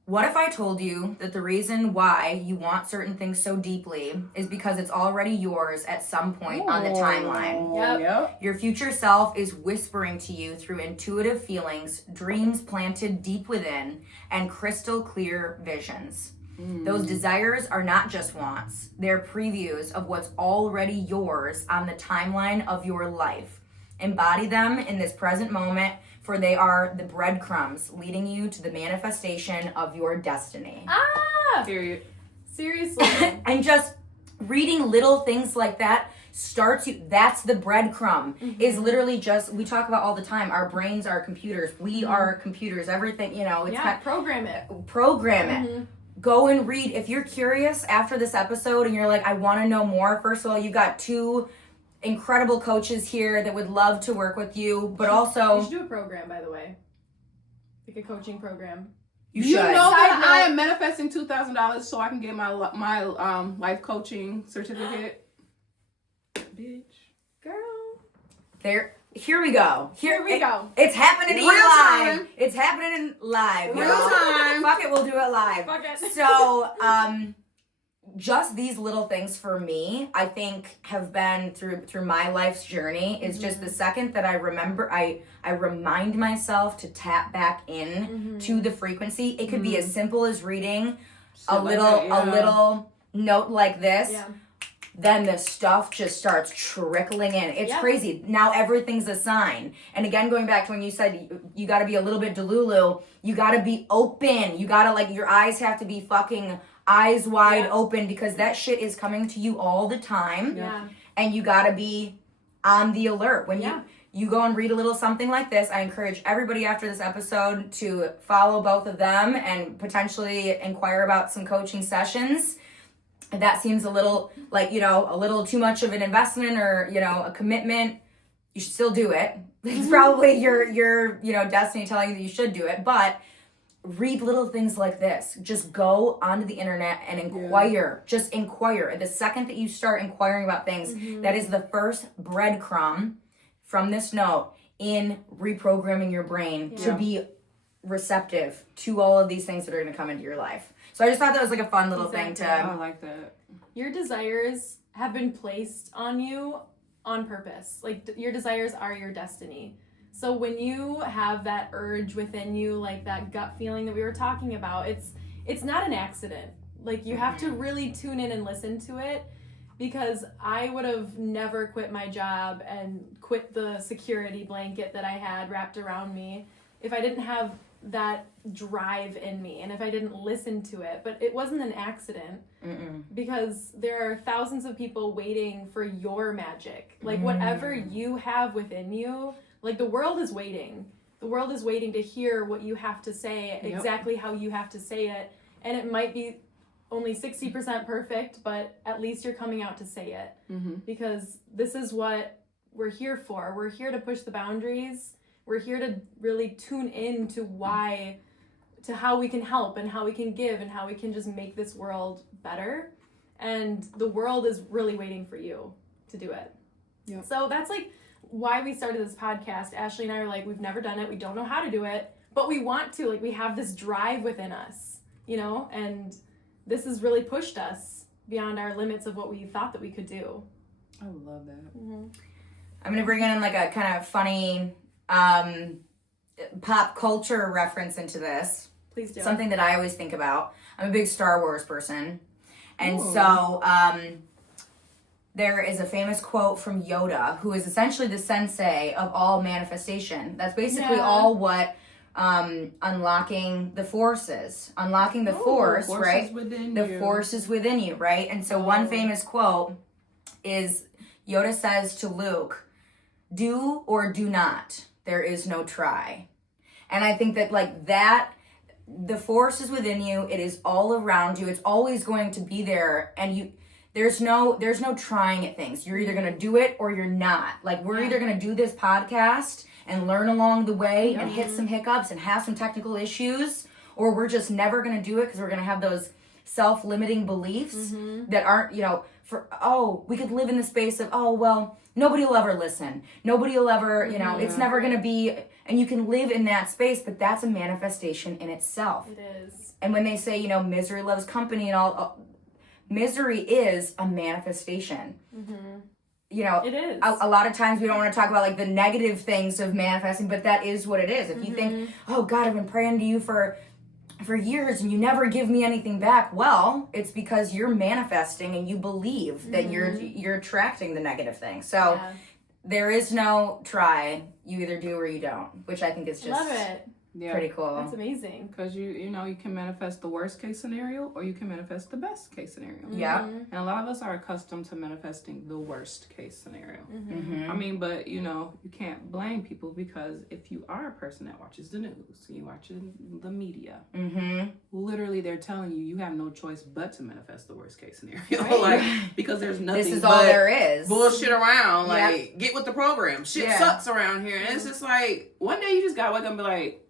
what if I told you that the reason why you want certain things so deeply is because it's already yours at some point on the timeline? Yep. Your future self is whispering to you through intuitive feelings, dreams planted deep within, and crystal clear visions. Those desires are not just wants. They're previews of what's already yours on the timeline of your life. Embody them in this present moment, for they are the breadcrumbs leading you to the manifestation of your destiny. Period. Seriously. And just reading little things like that starts you, that's the breadcrumb, is literally just, we talk about all the time, our brains are computers, we are computers, everything, you know, it's program it. Go and read. If you're curious after this episode and you're like, I want to know more, first of all, you got two incredible coaches here that would love to work with you, but also you should do a program, by the way, like a coaching program. You know that I am manifesting $2,000 so I can get my life coaching certificate. Bitch, girl, here we go. Here we go. It's happening Real live. time. It's happening live. Real time. Fuck it, we'll do it live. Fuck it. So, just these little things for me, I think have been through my life's journey. It's just the second that I remember, I remind myself to tap back in to the frequency. It could be as simple as reading a little note like this. Yeah. Then the stuff just starts trickling in. It's crazy. Now everything's a sign. And again, going back to when you said you got to be a little bit delulu, you got to be open. You got to, like, your eyes have to be fucking eyes wide open, because that shit is coming to you all the time. Yeah. And you got to be on the alert. When you go and read a little something like this, I encourage everybody after this episode to follow both of them and potentially inquire about some coaching sessions. If that seems a little like, you know, a little too much of an investment or, you know, a commitment, you should still do it. It's probably your, you know, destiny telling you that you should do it. But read little things like this. Just go onto the internet and inquire. Just inquire. The second that you start inquiring about things, that is the first breadcrumb from this note in reprogramming your brain to be receptive to all of these things that are going to come into your life. So I just thought that was like a fun little thing to... I like that. Your desires have been placed on you on purpose. Like, your desires are your destiny. So when you have that urge within you, like that gut feeling that we were talking about, it's not an accident. Like, you have to really tune in and listen to it, because I would have never quit my job and quit the security blanket that I had wrapped around me if I didn't have that drive in me and if I didn't listen to it. But it wasn't an accident. Because there are thousands of people waiting for your magic. Like, whatever you have within you, like, the world is waiting. The world is waiting to hear what you have to say, exactly how you have to say it. And it might be only 60% perfect, but at least you're coming out to say it. Because this is what we're here for. We're here to push the boundaries. We're here to really tune in to how we can help and how we can give and how we can just make this world better. And the world is really waiting for you to do it. Yep. So that's like why we started this podcast. Ashley and I are like, we've never done it. We don't know how to do it, but we want to. Like, we have this drive within us, and this has really pushed us beyond our limits of what we thought that we could do. I love that. I'm going to bring in like a kind of funny pop culture reference into this. Please do. Something that I always think about. I'm a big Star Wars person. And Ooh. so there is a famous quote from Yoda, who is essentially the sensei of all manifestation. That's basically all what unlocking the force is. Unlocking the force, right? The force is within you, right? And so one famous quote is Yoda says to Luke, "Do or do not. There is no try." And I think that like that, the force is within you. It is all around you. It's always going to be there. And there's no trying at things. You're either going to do it or you're not. Like, we're either going to do this podcast and learn along the way and hit some hiccups and have some technical issues, or we're just never going to do it because we're going to have those self-limiting beliefs that aren't, we could live in the space of, nobody will ever listen. Nobody will ever, it's never going to be, and you can live in that space, but that's a manifestation in itself. It is. And when they say, misery loves company and all, misery is a manifestation. It is. A lot of times we don't want to talk about like the negative things of manifesting, but that is what it is. If you think, oh God, I've been praying to you for years and you never give me anything back, well, it's because you're manifesting and you believe that you're attracting the negative thing. So there is no try. You either do or you don't, which I think is just love it. Pretty cool. That's amazing. Because you can manifest the worst case scenario or you can manifest the best case scenario. Yeah. And a lot of us are accustomed to manifesting the worst case scenario. I mean, but you can't blame people, because if you are a person that watches the news, you watch the media, literally they're telling you have no choice but to manifest the worst case scenario. Like, because there's nothing this is but all there is. bullshit around. Like, get with the program. Shit sucks around here. And it's just like, one day you just gotta wake up and be like,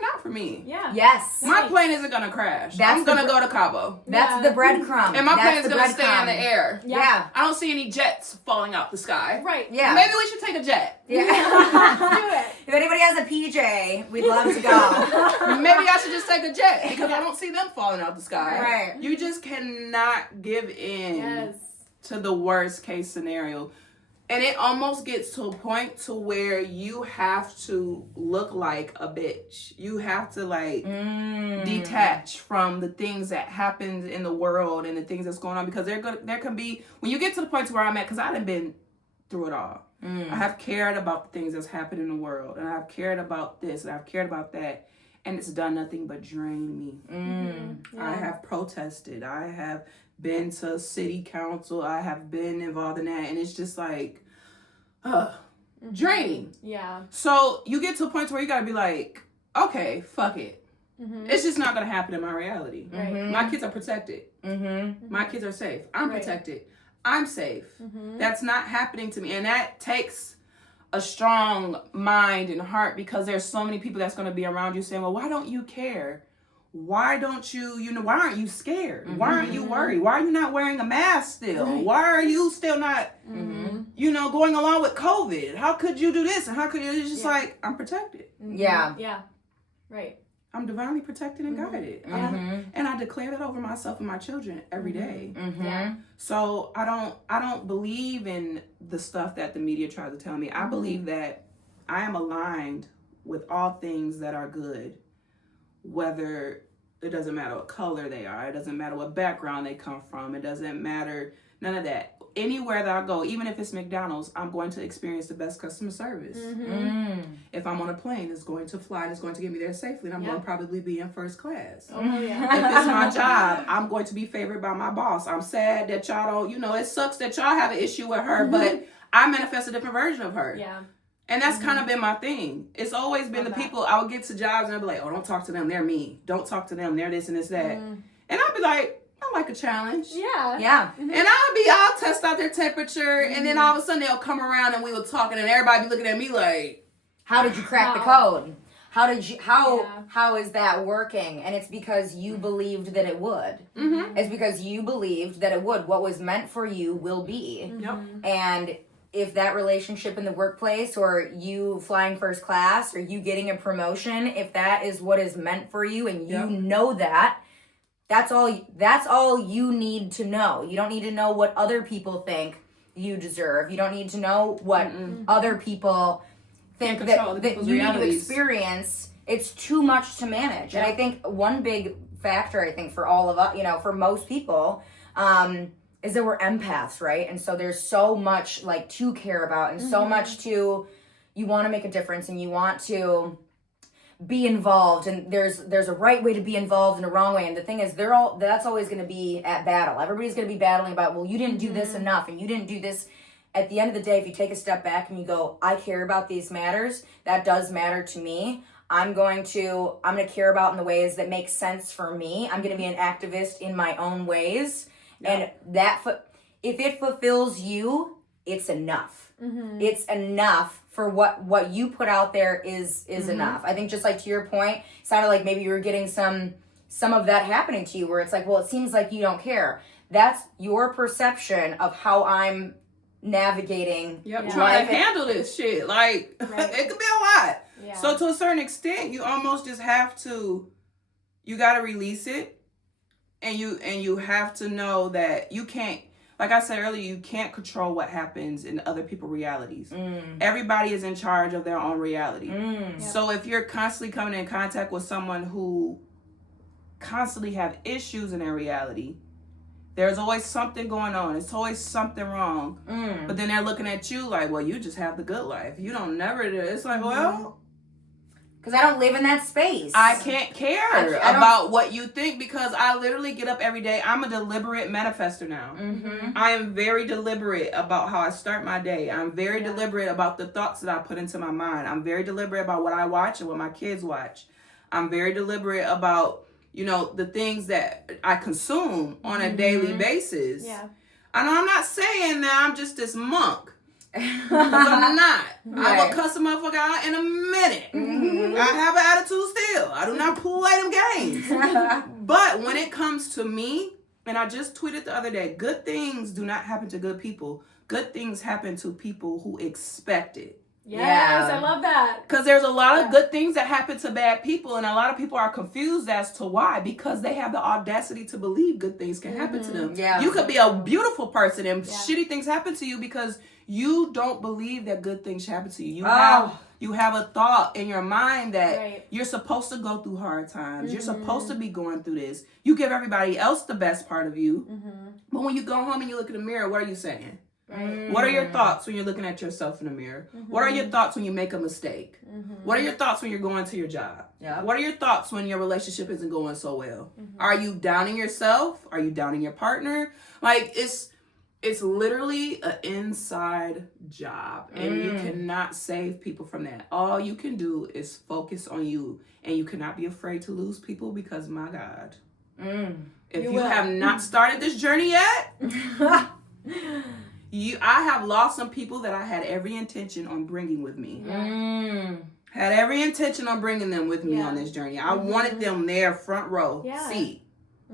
not for me. Yeah. Yes. My plane isn't gonna crash. I'm gonna go to Cabo. That's the breadcrumb. And my plane's gonna stay in the air. Yeah. I don't see any jets falling out the sky. Right. Yeah. Maybe we should take a jet. Yeah. Do it. If anybody has a PJ, we'd love to go. Maybe I should just take a jet, because I don't see them falling out the sky. Right. You just cannot give in to the worst case scenario. And it almost gets to a point to where you have to look like a bitch. You have to detach from the things that happen in the world and the things that's going on, because there can be, when you get to the point to where I'm at, because I done been through it all. I have cared about the things that's happened in the world, and I've cared about this, and I've cared about that, and it's done nothing but drain me. I have protested. I have been to city council. I have been involved in that, and it's just like, draining. Yeah. So you get to a point where you gotta be like, okay, fuck it. It's just not gonna happen in my reality. Right. My kids are protected. My kids are safe. I'm protected. I'm safe. That's not happening to me, and that takes a strong mind and heart, because there's so many people that's gonna be around you saying, well, why don't you care? Why don't you, why aren't you scared? Why aren't you worried? Why are you not wearing a mask still? Why are you still not, going along with COVID? How could you do this? And how could you, it's just like, I'm protected. Yeah. Yeah. Right. I'm divinely protected and guided. And I declare that over myself and my children every day. Yeah. So I don't believe in the stuff that the media tries to tell me. I believe that I am aligned with all things that are good, whether It doesn't matter what color they are. It doesn't matter what background they come from. It doesn't matter, none of that. Anywhere that I go, even if it's McDonald's, I'm going to experience the best customer service. If I'm on a plane, it's going to fly and it's going to get me there safely, and I'm going to probably be in first class. Oh, yeah. If it's my job, I'm going to be favored by my boss. I'm sad that y'all don't, it sucks that y'all have an issue with her, but I manifest a different version of her. Yeah. And that's kind of been my thing. It's always been people, I would get to jobs and I'd be like, oh, don't talk to them. They're mean. Don't talk to them. They're this and this, that. And I'd be like, I like a challenge. Yeah. Yeah. And I'll test out their temperature. And then all of a sudden they'll come around and we were talking and everybody be looking at me like, how did you crack the code? How is that working? And it's because you believed that it would. It's because you believed that it would. What was meant for you will be. And if that relationship in the workplace, or you flying first class, or you getting a promotion, if that is what is meant for you and you know that, that's all you need to know. You don't need to know what other people think you deserve. You don't need to know what other people think that you need to experience. It's too much to manage. And I think one big factor, for all of us, for most people, is that we're empaths, right? And so there's so much to care about, and so much you want to make a difference, and you want to be involved, and there's a right way to be involved and a wrong way. And the thing is, that's always going to be at battle. Everybody's going to be battling about, well, you didn't do this enough, and you didn't do this. At the end of the day, if you take a step back and you go, I care about these matters, that does matter to me. I'm going to care about in the ways that make sense for me. I'm going to be an activist in my own ways. And if it fulfills you, it's enough. It's enough for what you put out there is enough. I think just to your point, it sounded like maybe you were getting some of that happening to you, where it's like, well, it seems like you don't care. That's your perception of how I'm navigating trying to handle this shit. It could be a lot. Yeah. So to a certain extent, you almost just have to, you got to release it. And you have to know that you can't, like I said earlier, you can't control what happens in other people's realities. Everybody is in charge of their own reality. So if you're constantly coming in contact with someone who constantly have issues in their reality, there's always something going on. It's always something wrong. But then they're looking at you like, well, you just have the good life. You don't never do. It's like, well, because I don't live in that space. I can't care about what you think, because I literally get up every day. I'm a deliberate manifester now. I am very deliberate about how I start my day. I'm very deliberate about the thoughts that I put into my mind. I'm very deliberate about what I watch and what my kids watch. I'm very deliberate about, the things that I consume on a daily basis. Yeah. And I'm not saying that I'm just this monk. Because I'm not. I will cuss a motherfucker out in a minute. I have an attitude still. I do not play them games. But when it comes to me, and I just tweeted the other day, good things do not happen to good people. Good things happen to people who expect it. Yes, I love that. Because there's a lot of good things that happen to bad people, and a lot of people are confused as to why, because they have the audacity to believe good things can happen to them. Yeah. You could be a beautiful person and shitty things happen to you because you don't believe that good things happen to you. You have a thought in your mind that you're supposed to go through hard times. You're supposed to be going through this. You give everybody else the best part of you. But when you go home and you look in the mirror, what are you saying? What are your thoughts when you're looking at yourself in the mirror? What are your thoughts when you make a mistake? What are your thoughts when you're going to your job? What are your thoughts when your relationship isn't going so well? Are you downing yourself? Are you downing your partner? It's literally an inside job, and you cannot save people from that. All you can do is focus on you, and you cannot be afraid to lose people, because my God, if you have not started this journey yet, I have lost some people that I had every intention on bringing with me. Had every intention on bringing them with me on this journey. I wanted them there, front row seat.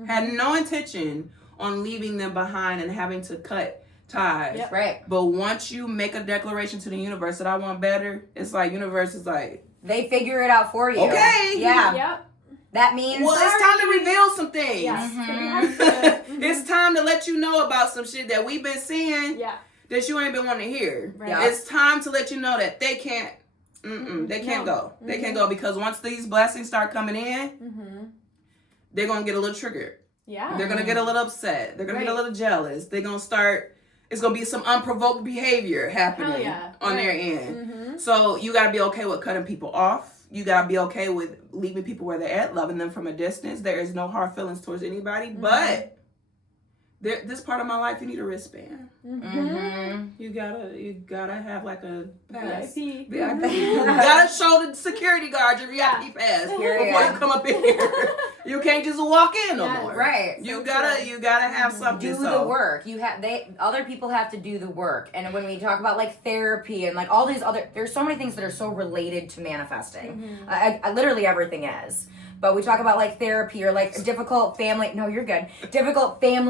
Had no intention on leaving them behind and having to cut ties. Right. But once you make a declaration to the universe that I want better, it's like universe is like, they figure it out for you. Okay. Yeah. Yep. That means it's time to reveal some things. Yes. It's time to let you know about some shit that we've been seeing that you ain't been wanting to hear. Right. It's time to let you know that they can't they can't go. They can't go, because once these blessings start coming in, they're going to get a little triggered. Yeah. They're going to get a little upset. They're going to get a little jealous. They're going to start, it's going to be some unprovoked behavior happening on their end. So you got to be okay with cutting people off. You got to be okay with leaving people where they're at, loving them from a distance. There is no hard feelings towards anybody, but this part of my life, you need a wristband. You gotta have like a pass. VIP. You gotta show the security guard your VIP pass before you come up in here. You can't just walk in no more. Right. You gotta have something. Do the work. Other people have to do the work. And when we talk about like therapy and like all these there's so many things that are so related to manifesting. I literally everything is. But we talk about like therapy or like difficult family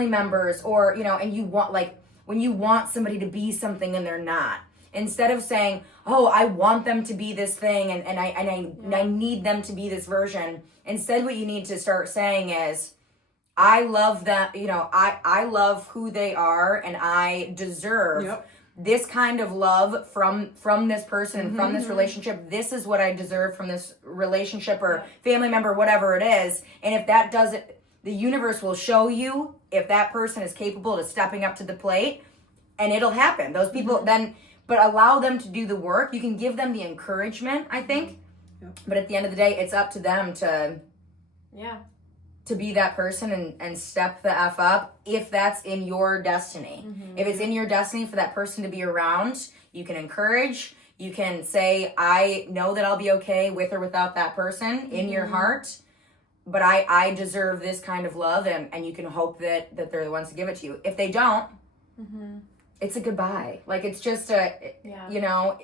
members, or, you know, and you want like when you want somebody to be something and they're not. Instead of saying, oh, I want them to be this thing and I need them to be this version. Instead, what you need to start saying is, I love that, you know, I love who they are and I deserve this kind of love from this person and from this relationship. This is what I deserve from this relationship or family member, whatever it is. And if that doesn't, the universe will show you if that person is capable of stepping up to the plate, and it'll happen. Those people then, but allow them to do the work. You can give them the encouragement, I think. But at the end of the day, it's up to them to be that person and step the F up if that's in your destiny. If it's in your destiny for that person to be around, you can encourage, you can say, I know that I'll be okay with or without that person in your heart, but I deserve this kind of love, and you can hope that they're the ones to give it to you. If they don't, it's a goodbye. Like, it's just you know,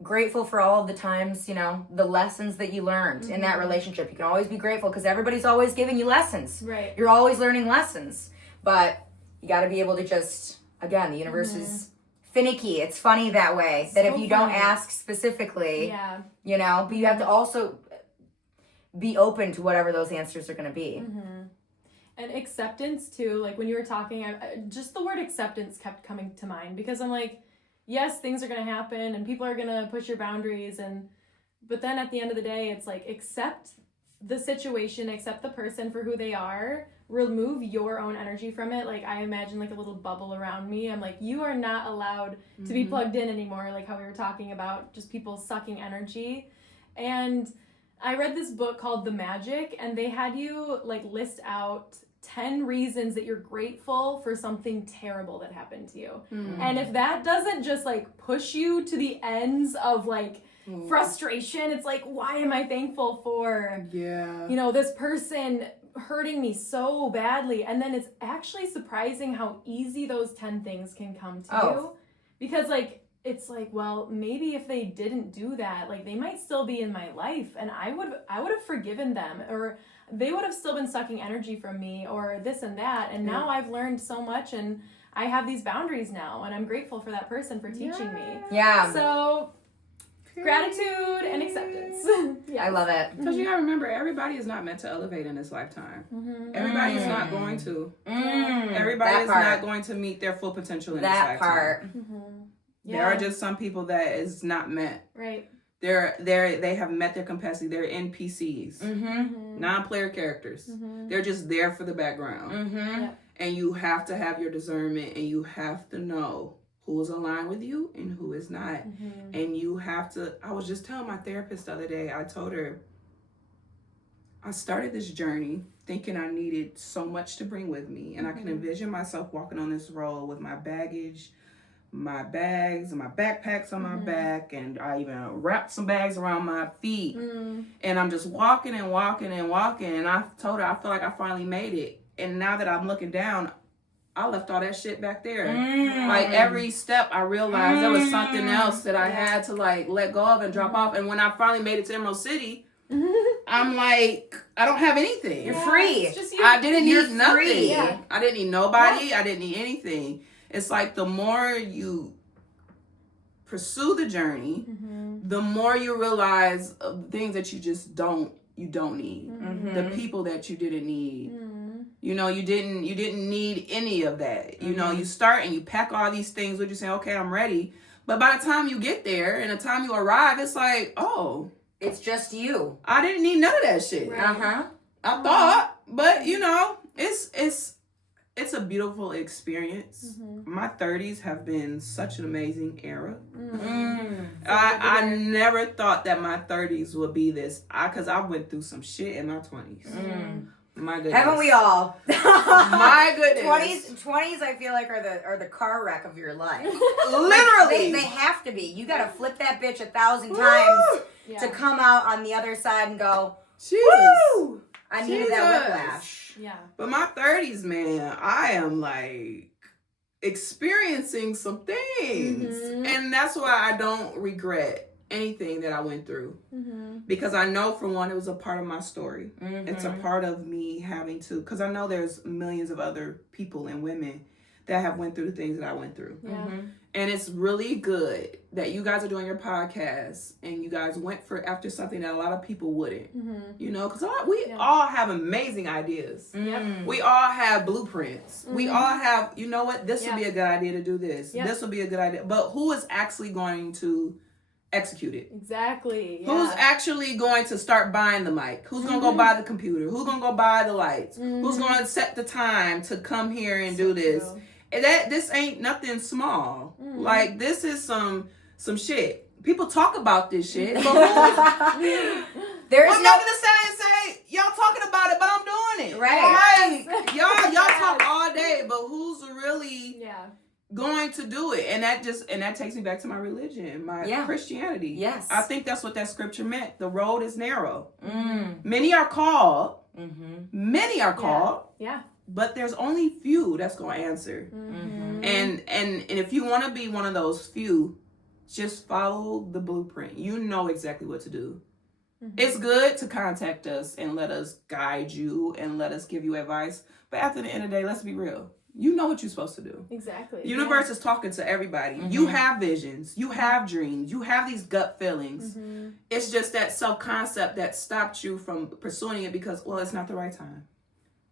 grateful for all of the times, you know, the lessons that you learned in that relationship. You can always be grateful because everybody's always giving you lessons. Right. You're always learning lessons. But you got to be able to just, again, the universe is finicky. It's funny that way. That if you don't ask specifically, you know, but you have to also be open to whatever those answers are going to be. And acceptance, too. Like, when you were talking, just the word acceptance kept coming to mind because I'm like, yes, things are going to happen and people are going to push your boundaries, but then at the end of the day, it's like, accept the situation, accept the person for who they are, remove your own energy from it. Like, I imagine like a little bubble around me. I'm like, you are not allowed to be plugged in anymore. Like how we were talking about just people sucking energy. And I read this book called The Magic, and they had you like list out 10 reasons that you're grateful for something terrible that happened to you. And if that doesn't just like push you to the ends of like frustration, it's like, why am I thankful for, you know, this person hurting me so badly? And then it's actually surprising how easy those 10 things can come to you. Because like, it's like, well, maybe if they didn't do that, like they might still be in my life and I would have forgiven them, or they would have still been sucking energy from me, or this and that. And now I've learned so much and I have these boundaries now, and I'm grateful for that person for teaching me. Yeah. So gratitude and acceptance. I love it. Because you gotta remember, everybody is not meant to elevate in this lifetime. Everybody is not going to. Everybody is not going to meet their full potential in this lifetime. There are just some people that is not meant. Right. They have met their capacity. They're NPCs, non-player characters. They're just there for the background. And you have to have your discernment, and you have to know who is aligned with you and who is not. And you have to, I was just telling my therapist the other day, I told her, I started this journey thinking I needed so much to bring with me. And I can envision myself walking on this road with my baggage, my bags and my backpacks on my back, and I even wrapped some bags around my feet. And I'm just walking and walking and walking. And I told her, I feel like I finally made it. And now that I'm looking down, I left all that shit back there. Like every step I realized there was something else that I had to like let go of and drop off. And when I finally made it to Emerald City, I'm like, I don't have anything. You're free. It's just you. I didn't need nothing. Free. I didn't need nobody. I didn't need anything. It's like the more you pursue the journey, the more you realize of things that you just don't need. The people that you didn't need. You know, you didn't need any of that. You know, you start and you pack all these things with you, saying, okay, I'm ready. But by the time you get there and the time you arrive, it's like, oh, it's just you. I didn't need none of that shit. Right. I thought, but you know, it's a beautiful experience. Mm-hmm. My 30s have been such an amazing era. Mm-hmm. I never thought that my 30s would be this. Because I went through some shit in my 20s. My goodness. Haven't we all? My goodness. 20s I feel like are the car wreck of your life. Literally. They have to be. You gotta flip that bitch 1,000 times to come out on the other side and go, Jesus. woo! I needed that whiplash. Yeah. But my 30s, man, I am like experiencing some things. Mm-hmm. And that's why I don't regret anything that I went through. Mm-hmm. Because I know, for one, it was a part of my story. Mm-hmm. It's a part of me having to, because I know there's millions of other people and women that have went through the things that I went through. Yeah. Mm-hmm. And it's really good that you guys are doing your podcast and you guys went after something that a lot of people wouldn't. Mm-hmm. You know, because we all have amazing ideas. Mm. We all have blueprints. Mm-hmm. We all have, you know what, this would be a good idea to do this. Yeah. This would be a good idea. But who is actually going to execute it? Exactly. Yeah. Who's actually going to start buying the mic? Who's going to go buy the computer? Who's going to go buy the lights? Who's going to set the time to come here and do this? True. And this ain't nothing small. Mm-hmm. Like, this is some shit. People talk about this shit, but I'm not gonna say y'all talking about it, but I'm doing it. Right. Like, y'all talk all day, but who's really Yeah. going to do it? And that takes me back to my religion, my Christianity. Yes. I think that's what that scripture meant. The road is narrow. Mm. Many are called. Mm-hmm. Many are called. Yeah. But there's only few that's going to answer. Mm-hmm. And if you want to be one of those few, just follow the blueprint. You know exactly what to do. Mm-hmm. It's good to contact us and let us guide you and let us give you advice. But after the end of the day, let's be real. You know what you're supposed to do. Exactly. The universe is talking to everybody. Mm-hmm. You have visions. You have dreams. You have these gut feelings. Mm-hmm. It's just that self-concept that stopped you from pursuing it because, well, it's not the right time.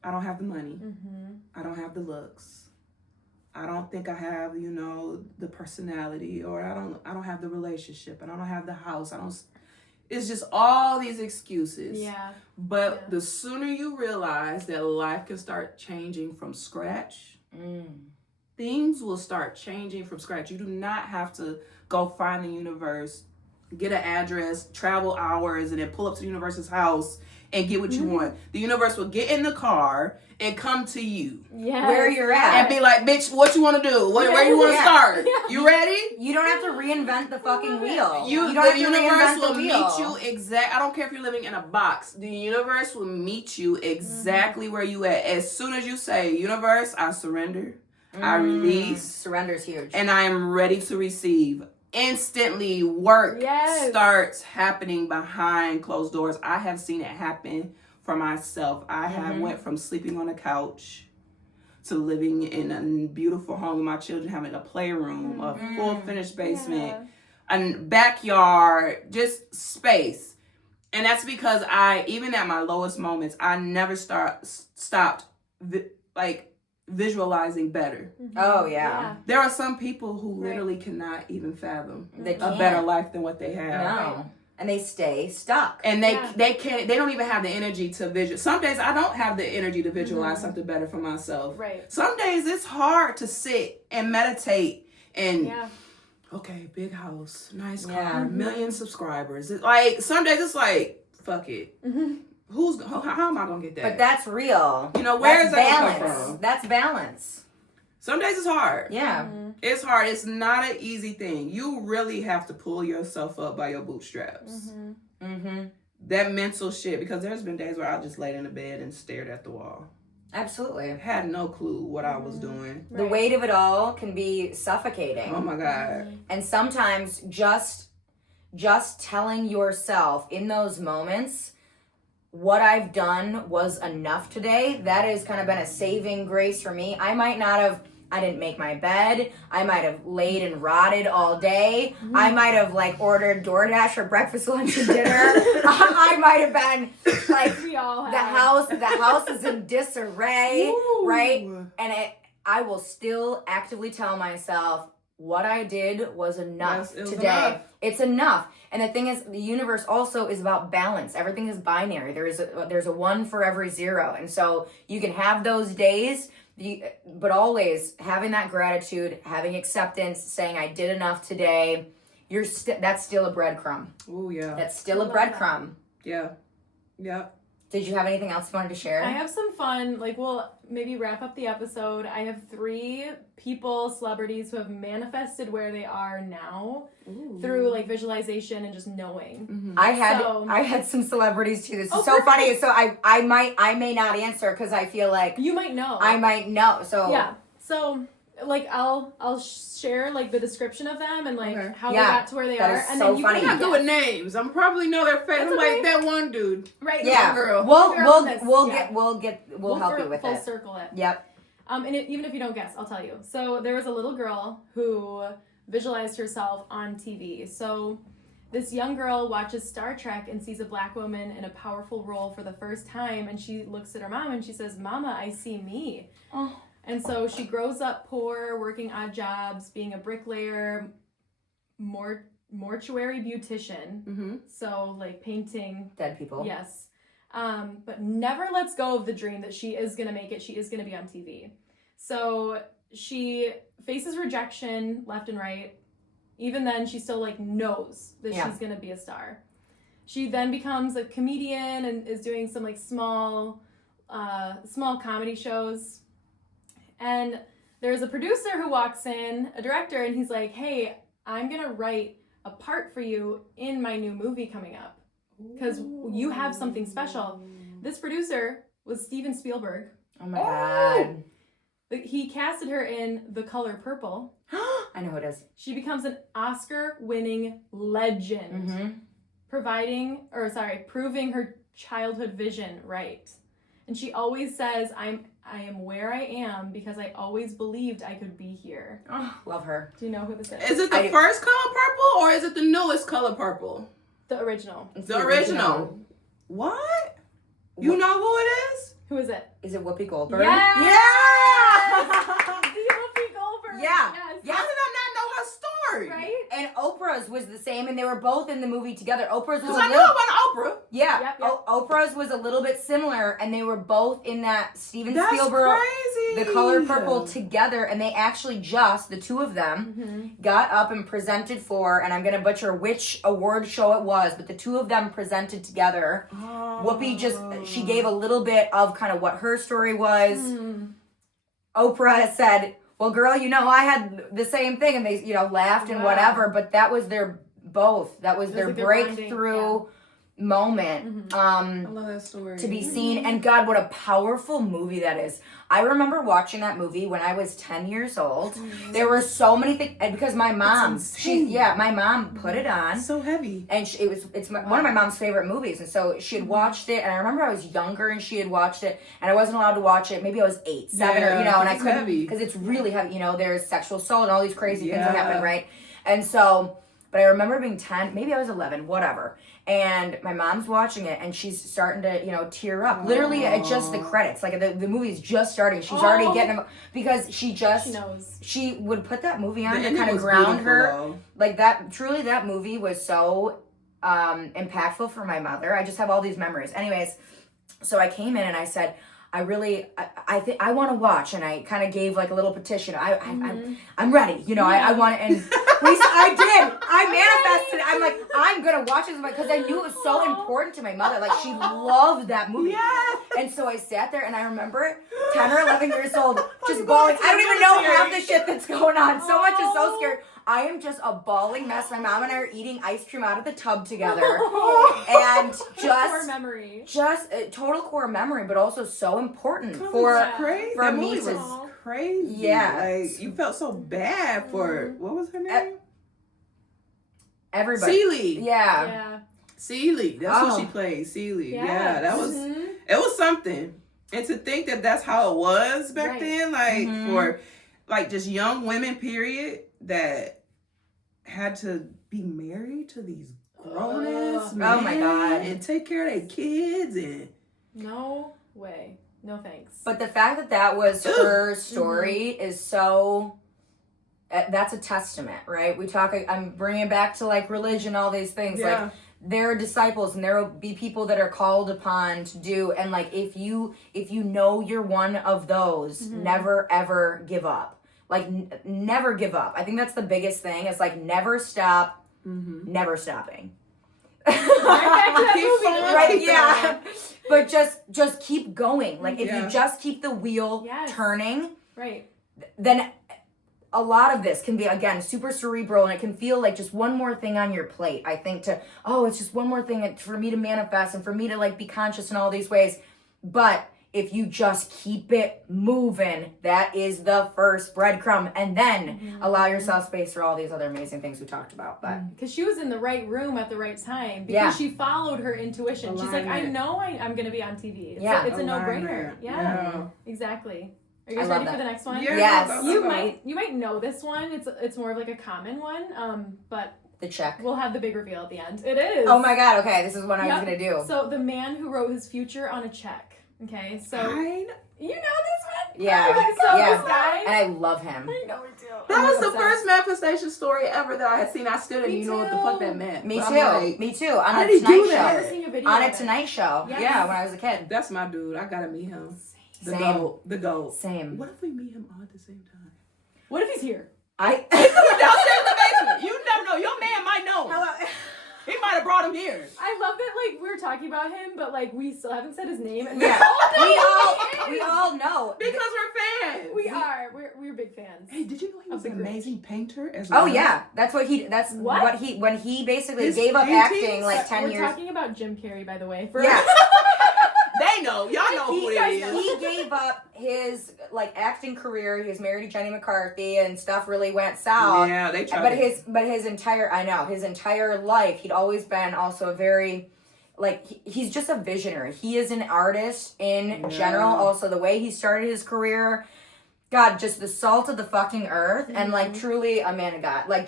I don't have the money. Mm-hmm. I don't have the looks. I don't think I have, the personality, or I don't have the relationship, and I don't have the house. It's just all these excuses. Yeah. But the sooner you realize that life can start changing from scratch, things will start changing from scratch. You do not have to go find the universe, get an address, travel hours, and then pull up to the universe's house and get what you want. The universe will get in the car and come to you. Yeah. Where you're at. And be like, bitch, what you want to do? Where you want to start? Yeah. You ready? You don't have to reinvent the fucking wheel. The don't have to universe reinvent will the wheel. meet you I don't care if you're living in a box. The universe will meet you exactly where you at. As soon as you say, universe, I surrender. I release. Surrender's huge. And I am ready to receive. Instantly, work starts happening behind closed doors. I have seen it happen for myself. I have went from sleeping on a couch to living in a beautiful home with my children, having a playroom, a full finished basement, a backyard, just space. And that's because even at my lowest moments, I never stopped visualizing better. Oh, yeah. There are some people who literally cannot even fathom They a can't. better life than what they have. No. And they stay stuck. And they don't even have the energy to visualize. Some days I don't have the energy to visualize something better for myself. Right. Some days it's hard to sit and meditate and okay, big house, nice car, million subscribers. It's like some days it's like, fuck it. How am I gonna get that? But that's real. Where is that gonna come balance. from? That's balance. Some days it's hard. Yeah. It's hard. It's not an easy thing. You really have to pull yourself up by your bootstraps. That mental shit, because there's been days where I just laid in the bed and stared at the wall. Absolutely. I had no clue what I was doing. The weight of it all can be suffocating. Oh my God. And sometimes just telling yourself in those moments, what I've done was enough today, that has kind of been a saving grace for me. I didn't make my bed. I might have laid and rotted all day. I might have ordered DoorDash for breakfast, lunch, and dinner. I might have been We all have. the house is in disarray, Ooh. right? And I will still actively tell myself, what I did was enough today. Enough. It's enough. And the thing is, the universe also is about balance. Everything is binary. There's a 1 for every 0. And so you can have those days, but always having that gratitude, having acceptance, saying I did enough today. That's still a breadcrumb. Oh yeah. That's still a breadcrumb. Yeah. Yeah. Did you have anything else you wanted to share? I have some fun, we'll maybe wrap up the episode. I have 3 celebrities who have manifested where they are now through visualization and just knowing. Mm-hmm. I had some celebrities too. This is so funny. So I may not answer because I feel like you might know. I might know. So yeah. So I'll share the description of them and how they got to where they are. And so then you funny. I'm not good with names. I'm probably know their face. I'm like that one dude. Right. Yeah. Girl. We'll help you with full it. Circle it. Yep. And even if you don't guess, I'll tell you. So there was a little girl who visualized herself on TV. So this young girl watches Star Trek and sees a black woman in a powerful role for the first time, and she looks at her mom and she says, "Mama, I see me." Oh. And so she grows up poor, working odd jobs, being a bricklayer, mortuary beautician. Mm-hmm. So painting Dead people. Yes. But never lets go of the dream that she is going to make it. She is going to be on TV. So she faces rejection left and right. Even then, she still knows that she's going to be a star. She then becomes a comedian and is doing some small comedy shows. And there's a producer who walks in, a director, and he's like, "Hey, I'm going to write a part for you in my new movie coming up because you have something special." This producer was Steven Spielberg. Oh my God. He casted her in The Color Purple. I know who it is. She becomes an Oscar-winning legend, proving her childhood vision right. And she always says, I am where I am because I always believed I could be here." Oh, love her. Do you know who this is? Is it the first Color Purple or is it the newest Color Purple? The original. It's The original. What? You know who it is? Who is it? Is it Whoopi Goldberg? Yes! Yeah! The Whoopi Goldberg. Yeah. Yes. How did I not know her story? Right? And Oprah's was the same, and they were both in the movie together. Oprah's was Because I knew about Oprah. Yeah. Yep. Oprah's was a little bit similar, and they were both in that Steven That's Spielberg, crazy. The Color Purple together, and they actually the two of them, got up and presented for, and I'm going to butcher which award show it was, but the two of them presented together. Oh. Whoopi she gave a little bit of kind of what her story was. Oprah said, "Well, girl, I had the same thing," and they, laughed and whatever, but that was their breakthrough moment. I love that story. To be seen, and God, what a powerful movie that is. I remember watching that movie when I was 10 years old. There were so many things, and because my mom, my mom put it on. So heavy. And one of my mom's favorite movies, and so she had watched it, and I remember I was younger and she had watched it, and I wasn't allowed to watch it. Maybe I was 8, 7, or and I couldn't because it's really heavy. There's sexual assault and all these crazy things that happen, right? And so, but I remember being 10, maybe I was 11, whatever. And my mom's watching it, and she's starting to, tear up. Literally, at just the credits. The movie's just starting. She's already getting them. Because she knows. She would put that movie on to kind of ground her. Truly, that movie was so impactful for my mother. I just have all these memories. Anyways, so I came in and I said, I think I want to watch, and I kind of gave a little petition. I'm ready, I want to, and I did. I manifested. I'm like, I'm gonna watch this because I knew it was so important to my mother. She loved that movie. Yeah. And so I sat there, and I remember 10 or 11 years old, just bawling. I don't even know half the shit that's going on. So much is so scary. I am just a bawling mess. My mom and I are eating ice cream out of the tub together. And core memory. Just a total core memory, but also so important for that me movie was crazy. Yeah. You felt so bad for, what was her name? Everybody. Celie. Yeah. Celie. That's who she played. Celie. Yes. Yeah, that was, it was something. And to think that that's how it was back then, for just young women, period, that had to be married to these grown-ass men. Oh my God. And take care of their kids and... No way. No thanks. But the fact that was her story is so... that's a testament, right? I'm bringing it back to like religion, all these things. Yeah. Like there are disciples and there will be people that are called upon to do. And like, if you know you're one of those, never ever give up. Like never give up. I think that's the biggest thing. It's like never stop, never stopping. Right? Yeah. But just keep going. Like if you just keep the wheel turning, right, then a lot of this can be, again, super cerebral, and it can feel like just one more thing on your plate. I think it's just one more thing for me to manifest and for me to like be conscious in all these ways. But if you just keep it moving, that is the first breadcrumb, and then allow yourself space for all these other amazing things we talked about. But because she was in the right room at the right time, because she followed her intuition. She's like, I know I'm going to be on TV. It's a no-brainer. Yeah, exactly. Are you guys ready for the next one? Yeah, yes. You might know this one. It's more of like a common one. But the check. We'll have the big reveal at the end. It is. Oh my God. Okay, this is what I was gonna do. So the man who wrote his future on a check. Okay, so you know this one. Yeah. This guy. And I love him. I know we do. That was the first manifestation story ever that I had seen. I still didn't even know what the fuck that meant. Me But too. Like, Me too. On how a did he do Tonight that? Show. I've seen a video On of a it. Tonight Show. Yes. Yeah, when I was a kid. That's my dude. I gotta meet him. The Same. goat. The goat. Same. What if we meet him all at the same time? What if he's here? Downstairs in the basement. You never know. Your man might know him. He might have brought him here. I love that, like, we're talking about him, but, like, we still haven't said his name. And Yeah. we all know. Because we're fans. We are. We're big fans. Hey, did you know he was the an Grinch. amazing painter as well? Oh yeah, that's what when he basically gave up acting like 10 years. We're talking about Jim Carrey, by the way. Yeah. They know. Y'all know who it is. He gave up his like acting career. He was married to Jenny McCarthy, and stuff really went south. Yeah, they tried. But his entire life, he'd always been also a very like he's just a visionary. He is an artist in general. Also, the way he started his career. God, just the salt of the fucking earth, and like truly a man of God. Like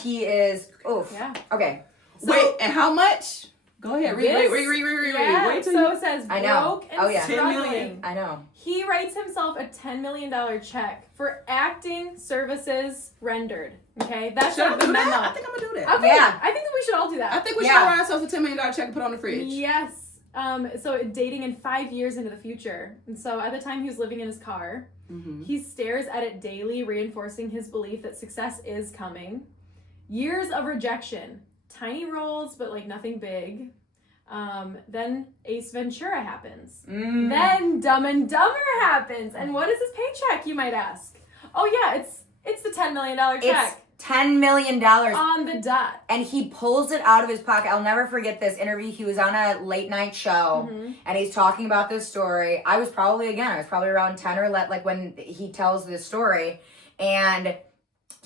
he is. Oof. Yeah. Okay. So, wait, and how much? Go ahead. Read. Yeah. Wait till so it says broke and struggling. 10 million. I know. He writes himself a $10 million check for acting services rendered. Okay, that's should I what the do men that? know. I think I'm gonna do that. Okay, yeah. I think that we should all do that. I think we should write ourselves a $10 million check and put it on the fridge. Yes. So dating in 5 years into the future, and so at the time he was living in his car, he stares at it daily, reinforcing his belief that success is coming. Years of rejection. Tiny roles, but like nothing big. Then Ace Ventura happens. Then Dumb and Dumber happens. And what is his paycheck, you might ask? Oh yeah, it's the $10 million check. It's $10 million on the dot. And he pulls it out of his pocket. I'll never forget this interview. He was on a late night show and he's talking about this story. I was probably around 10 or like when he tells this story, and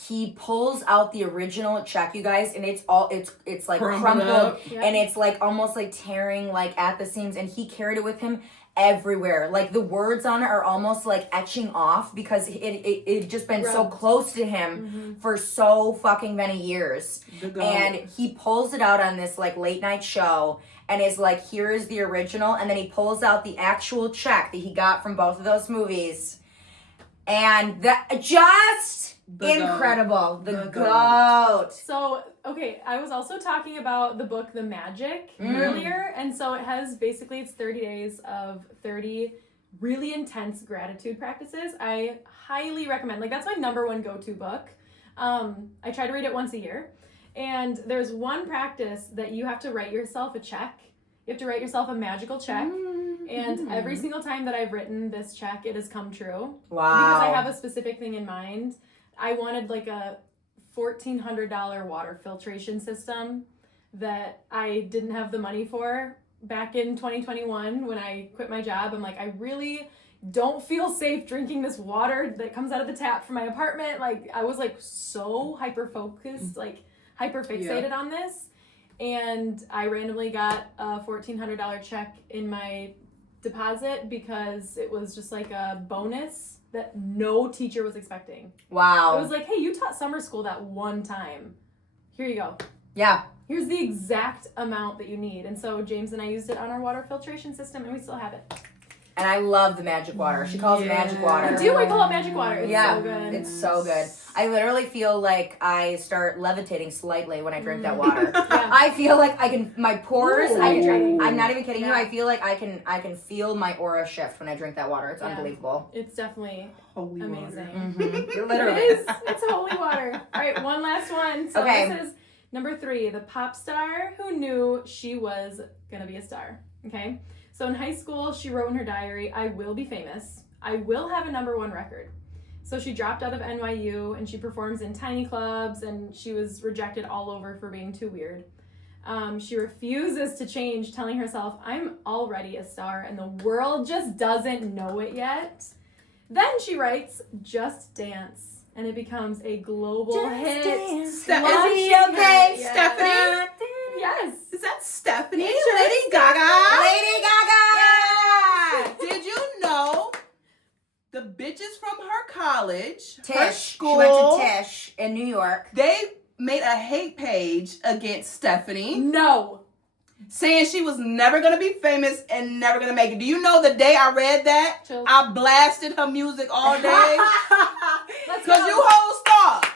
he pulls out the original check, you guys, and it's like crumpled and it's like almost like tearing like at the seams, and he carried it with him everywhere. Like the words on it are almost like etching off because it just been so close to him for so fucking many years. And he pulls it out on this like late night show and is like, here is the original, and then he pulls out the actual check that he got from both of those movies, and that just incredible. The goat. So, okay, I was also talking about the book The Magic earlier, and so it has basically it's 30 days of 30 really intense gratitude practices. I highly recommend. Like that's my number one go-to book. I try to read it once a year, and there's one practice that you have to write yourself a check. You have to write yourself a magical check. And every single time that I've written this check, it has come true. Wow. Because I have a specific thing in mind. I wanted like a $1,400 water filtration system that I didn't have the money for back in 2021 when I quit my job. I'm like, I really don't feel safe drinking this water that comes out of the tap from my apartment. Like I was like so hyper-focused, like hyper-fixated on this. And I randomly got a $1,400 check in my deposit because it was just like a bonus that no teacher was expecting. Wow. It was like, hey, you taught summer school that one time. Here you go. Yeah. Here's the exact amount that you need. And so James and I used it on our water filtration system, and we still have it. And I love the magic water. She calls it magic water. I do. I call it magic water. It's so good. It's so good. I literally feel like I start levitating slightly when I drink that water. Yeah. I feel like I can, my pores, Ooh. I'm not even kidding you. I feel like I can feel my aura shift when I drink that water. It's unbelievable. It's definitely Holy amazing. Mm-hmm. Literally. It is. It's holy water. All right, one last one. So this is number 3, the pop star who knew she was gonna be a star. Okay? So in high school, she wrote in her diary, I will be famous. I will have a #1 record. So she dropped out of NYU and she performs in tiny clubs and she was rejected all over for being too weird. She refuses to change, telling herself, I'm already a star and the world just doesn't know it yet. Then she writes, Just Dance, and it becomes a global hit. Stephanie, okay? Yes. Stephanie? Yes. Is that Stephanie? It's Lady Gaga? Lady Gaga! Did you know the bitches from her college, her Tish. school, She went to Tish in New York. they made a hate page against Stephanie, No. saying she was never going to be famous and never going to make it. Do you know the day I read that, Chills. I blasted her music all day? Let's Because go. you hoes thought.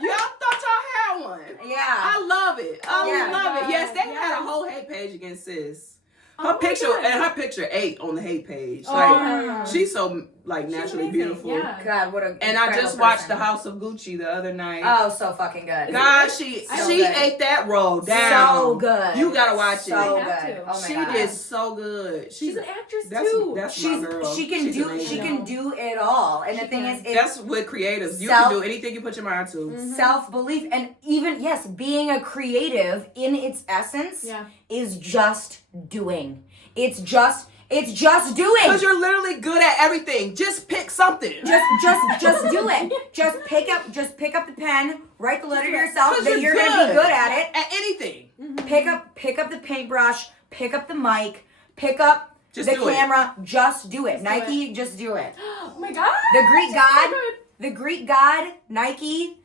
Y'all thought y'all had one. Yeah. I love it. I Yeah. love it. Yes, they Yes. had a whole hate page against sis. Her Oh my picture God. and her picture 8 on the hate page. Oh Like my God. she's so like naturally amazing. beautiful. Yeah. God, what a And I incredible just watched person. The House of Gucci the other night. Oh, so fucking good. God, she So she good. ate that roll down. So good. You gotta watch So it. I have good. to. Oh my She God. did so good. She's an actress that's, too. That's my girl. She can She's do amazing. she can do it all. And She the thing can. is, it's That's what creatives. You Self- can do anything you put your mind to. self-belief, and even being a creative in its essence is just doing. It's just doing. Because you're literally good at everything. Just pick something. Just do it. Just pick up the pen, write the letter to yourself 'Cause that you're gonna be good at it. At anything. Pick up the paintbrush, pick up the mic, pick up Just the do it. camera. Just do it. Just do Nike, just do it. Oh my God. The Greek god, Nike.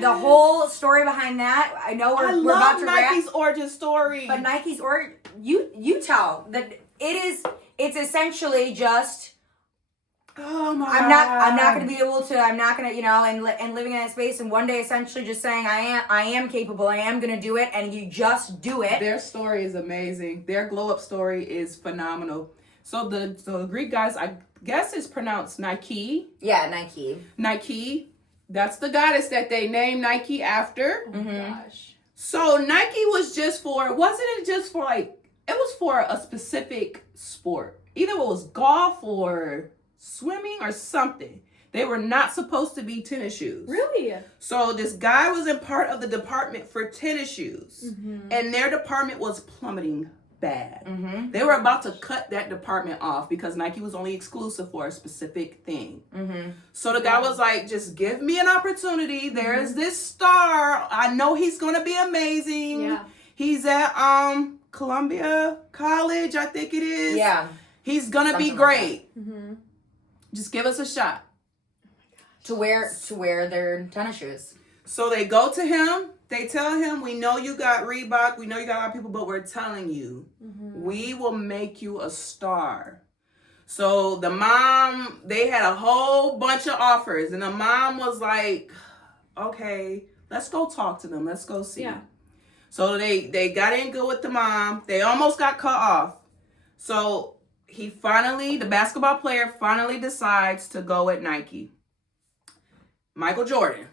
The whole story behind that. I know I we're love about to Nike's wrap, origin story. but Nike's you tell that it's essentially just oh my I'm not going to be able to, I'm not going to, and living in that space, and one day essentially just saying I am capable, I am going to do it, and you just do it. Their story is amazing. Their glow up story is phenomenal. So the Greek guys, I guess it's pronounced Nike. Yeah, Nike. Nike. That's the goddess that they named Nike after. Oh my gosh. So Nike was wasn't it just for it was for a specific sport. Either it was golf or swimming or something. They were not supposed to be tennis shoes. Really? So this guy was in part of the department for tennis shoes. And their department was plummeting bad. They were about to cut that department off because Nike was only exclusive for a specific thing. So the guy was like, just give me an opportunity. There's this star. I know he's going to be amazing. Yeah. He's at Columbia College, I think it is. Yeah. He's going to be Something like great. Just give us a shot. To wear their tennis shoes. So they go to him. They tell him, we know you got Reebok. We know you got a lot of people, but we're telling you, we will make you a star. So the mom, they had a whole bunch of offers. And the mom was like, okay, let's go talk to them. Let's go see. Yeah. So they got in good with the mom. They almost got cut off. So the basketball player finally decides to go at Nike. Michael Jordan.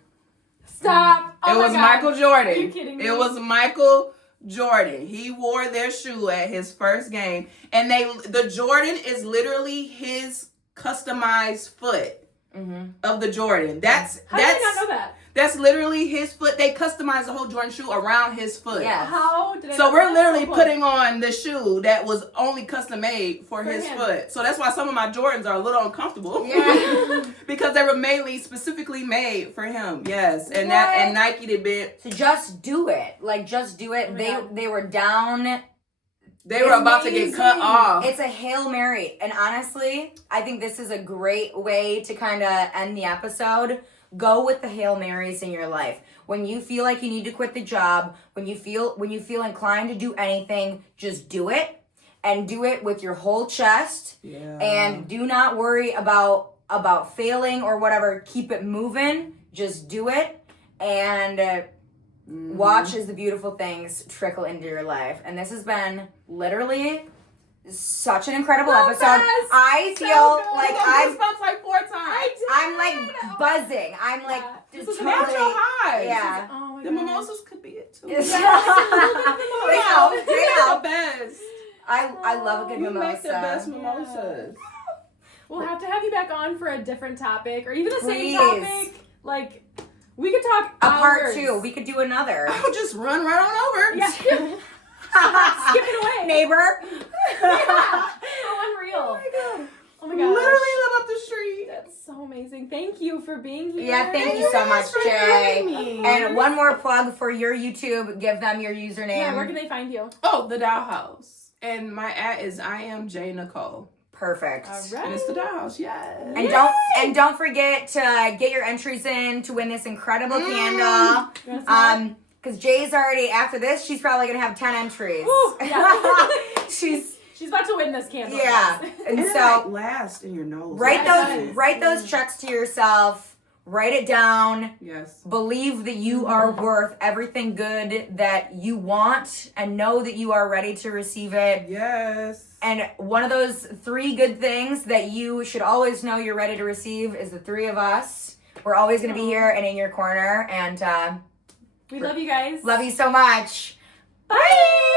Stop. Oh It my was God. Michael Jordan. Are you kidding me? It was Michael Jordan. He wore their shoe at his first game. And the Jordan is literally his customized foot of the Jordan. How did I not know that? That's literally his foot. They customized the whole Jordan shoe around his foot. Yeah. How did I So not we're know? literally That's so cool. putting on the shoe that was only custom made for his him. foot. So that's why some of my Jordans are a little uncomfortable. Yeah. Because they were specifically made for him. Yes. And What? and Nike did bit. So just do it. Like, just do it. Oh my God. They were down. They were about to get cut off. It's a Hail Mary. And honestly, I think this is a great way to kind of end the episode. Go with the Hail Marys in your life. When you feel like you need to quit the job, when you feel inclined to do anything, just do it. and do it with your whole chest. Yeah. And do not worry about failing or whatever. Keep it moving. Just do it. And watch as the beautiful things trickle into your life. And this has been literally such an incredible episode. I feel like like 4 times. I'm like buzzing. I'm like This was Natural highs. Yeah. Oh my The gosh. mimosas could be it too. They help. They They're help. the best. I love a good You mimosa. make the best mimosas. We'll have to have you back on for a different topic or even the Please. same topic. Like, we could talk A part hours. 2. We could do another. I'll just run right on over. Yeah. Skipping away. Neighbor. So unreal. Oh my gosh. Literally live up the street. That's so amazing. Thank you for being here. Yeah, thank you so much, for Jay. having me. And one more plug for your YouTube. Give them your username. Yeah, where can they find you? Oh, the Doll House. And my @is I am J Nicole. Perfect. All And right. it's the Doll House, yes. And don't forget to get your entries in to win this incredible candle. You wanna smell? Because Jay's already after this, she's probably gonna have 10 entries. Ooh, yeah. She's She's about to win this candle. yeah. And And so last in your nose. write those checks to yourself. Write it down. Yes. Believe that you are worth everything good that you want, and know that you are ready to receive it. Yes. And one of those 3 good things that you should always know you're ready to receive is the 3 of us. We're always going to be here and in your corner. And We love you guys. love you so much. Bye!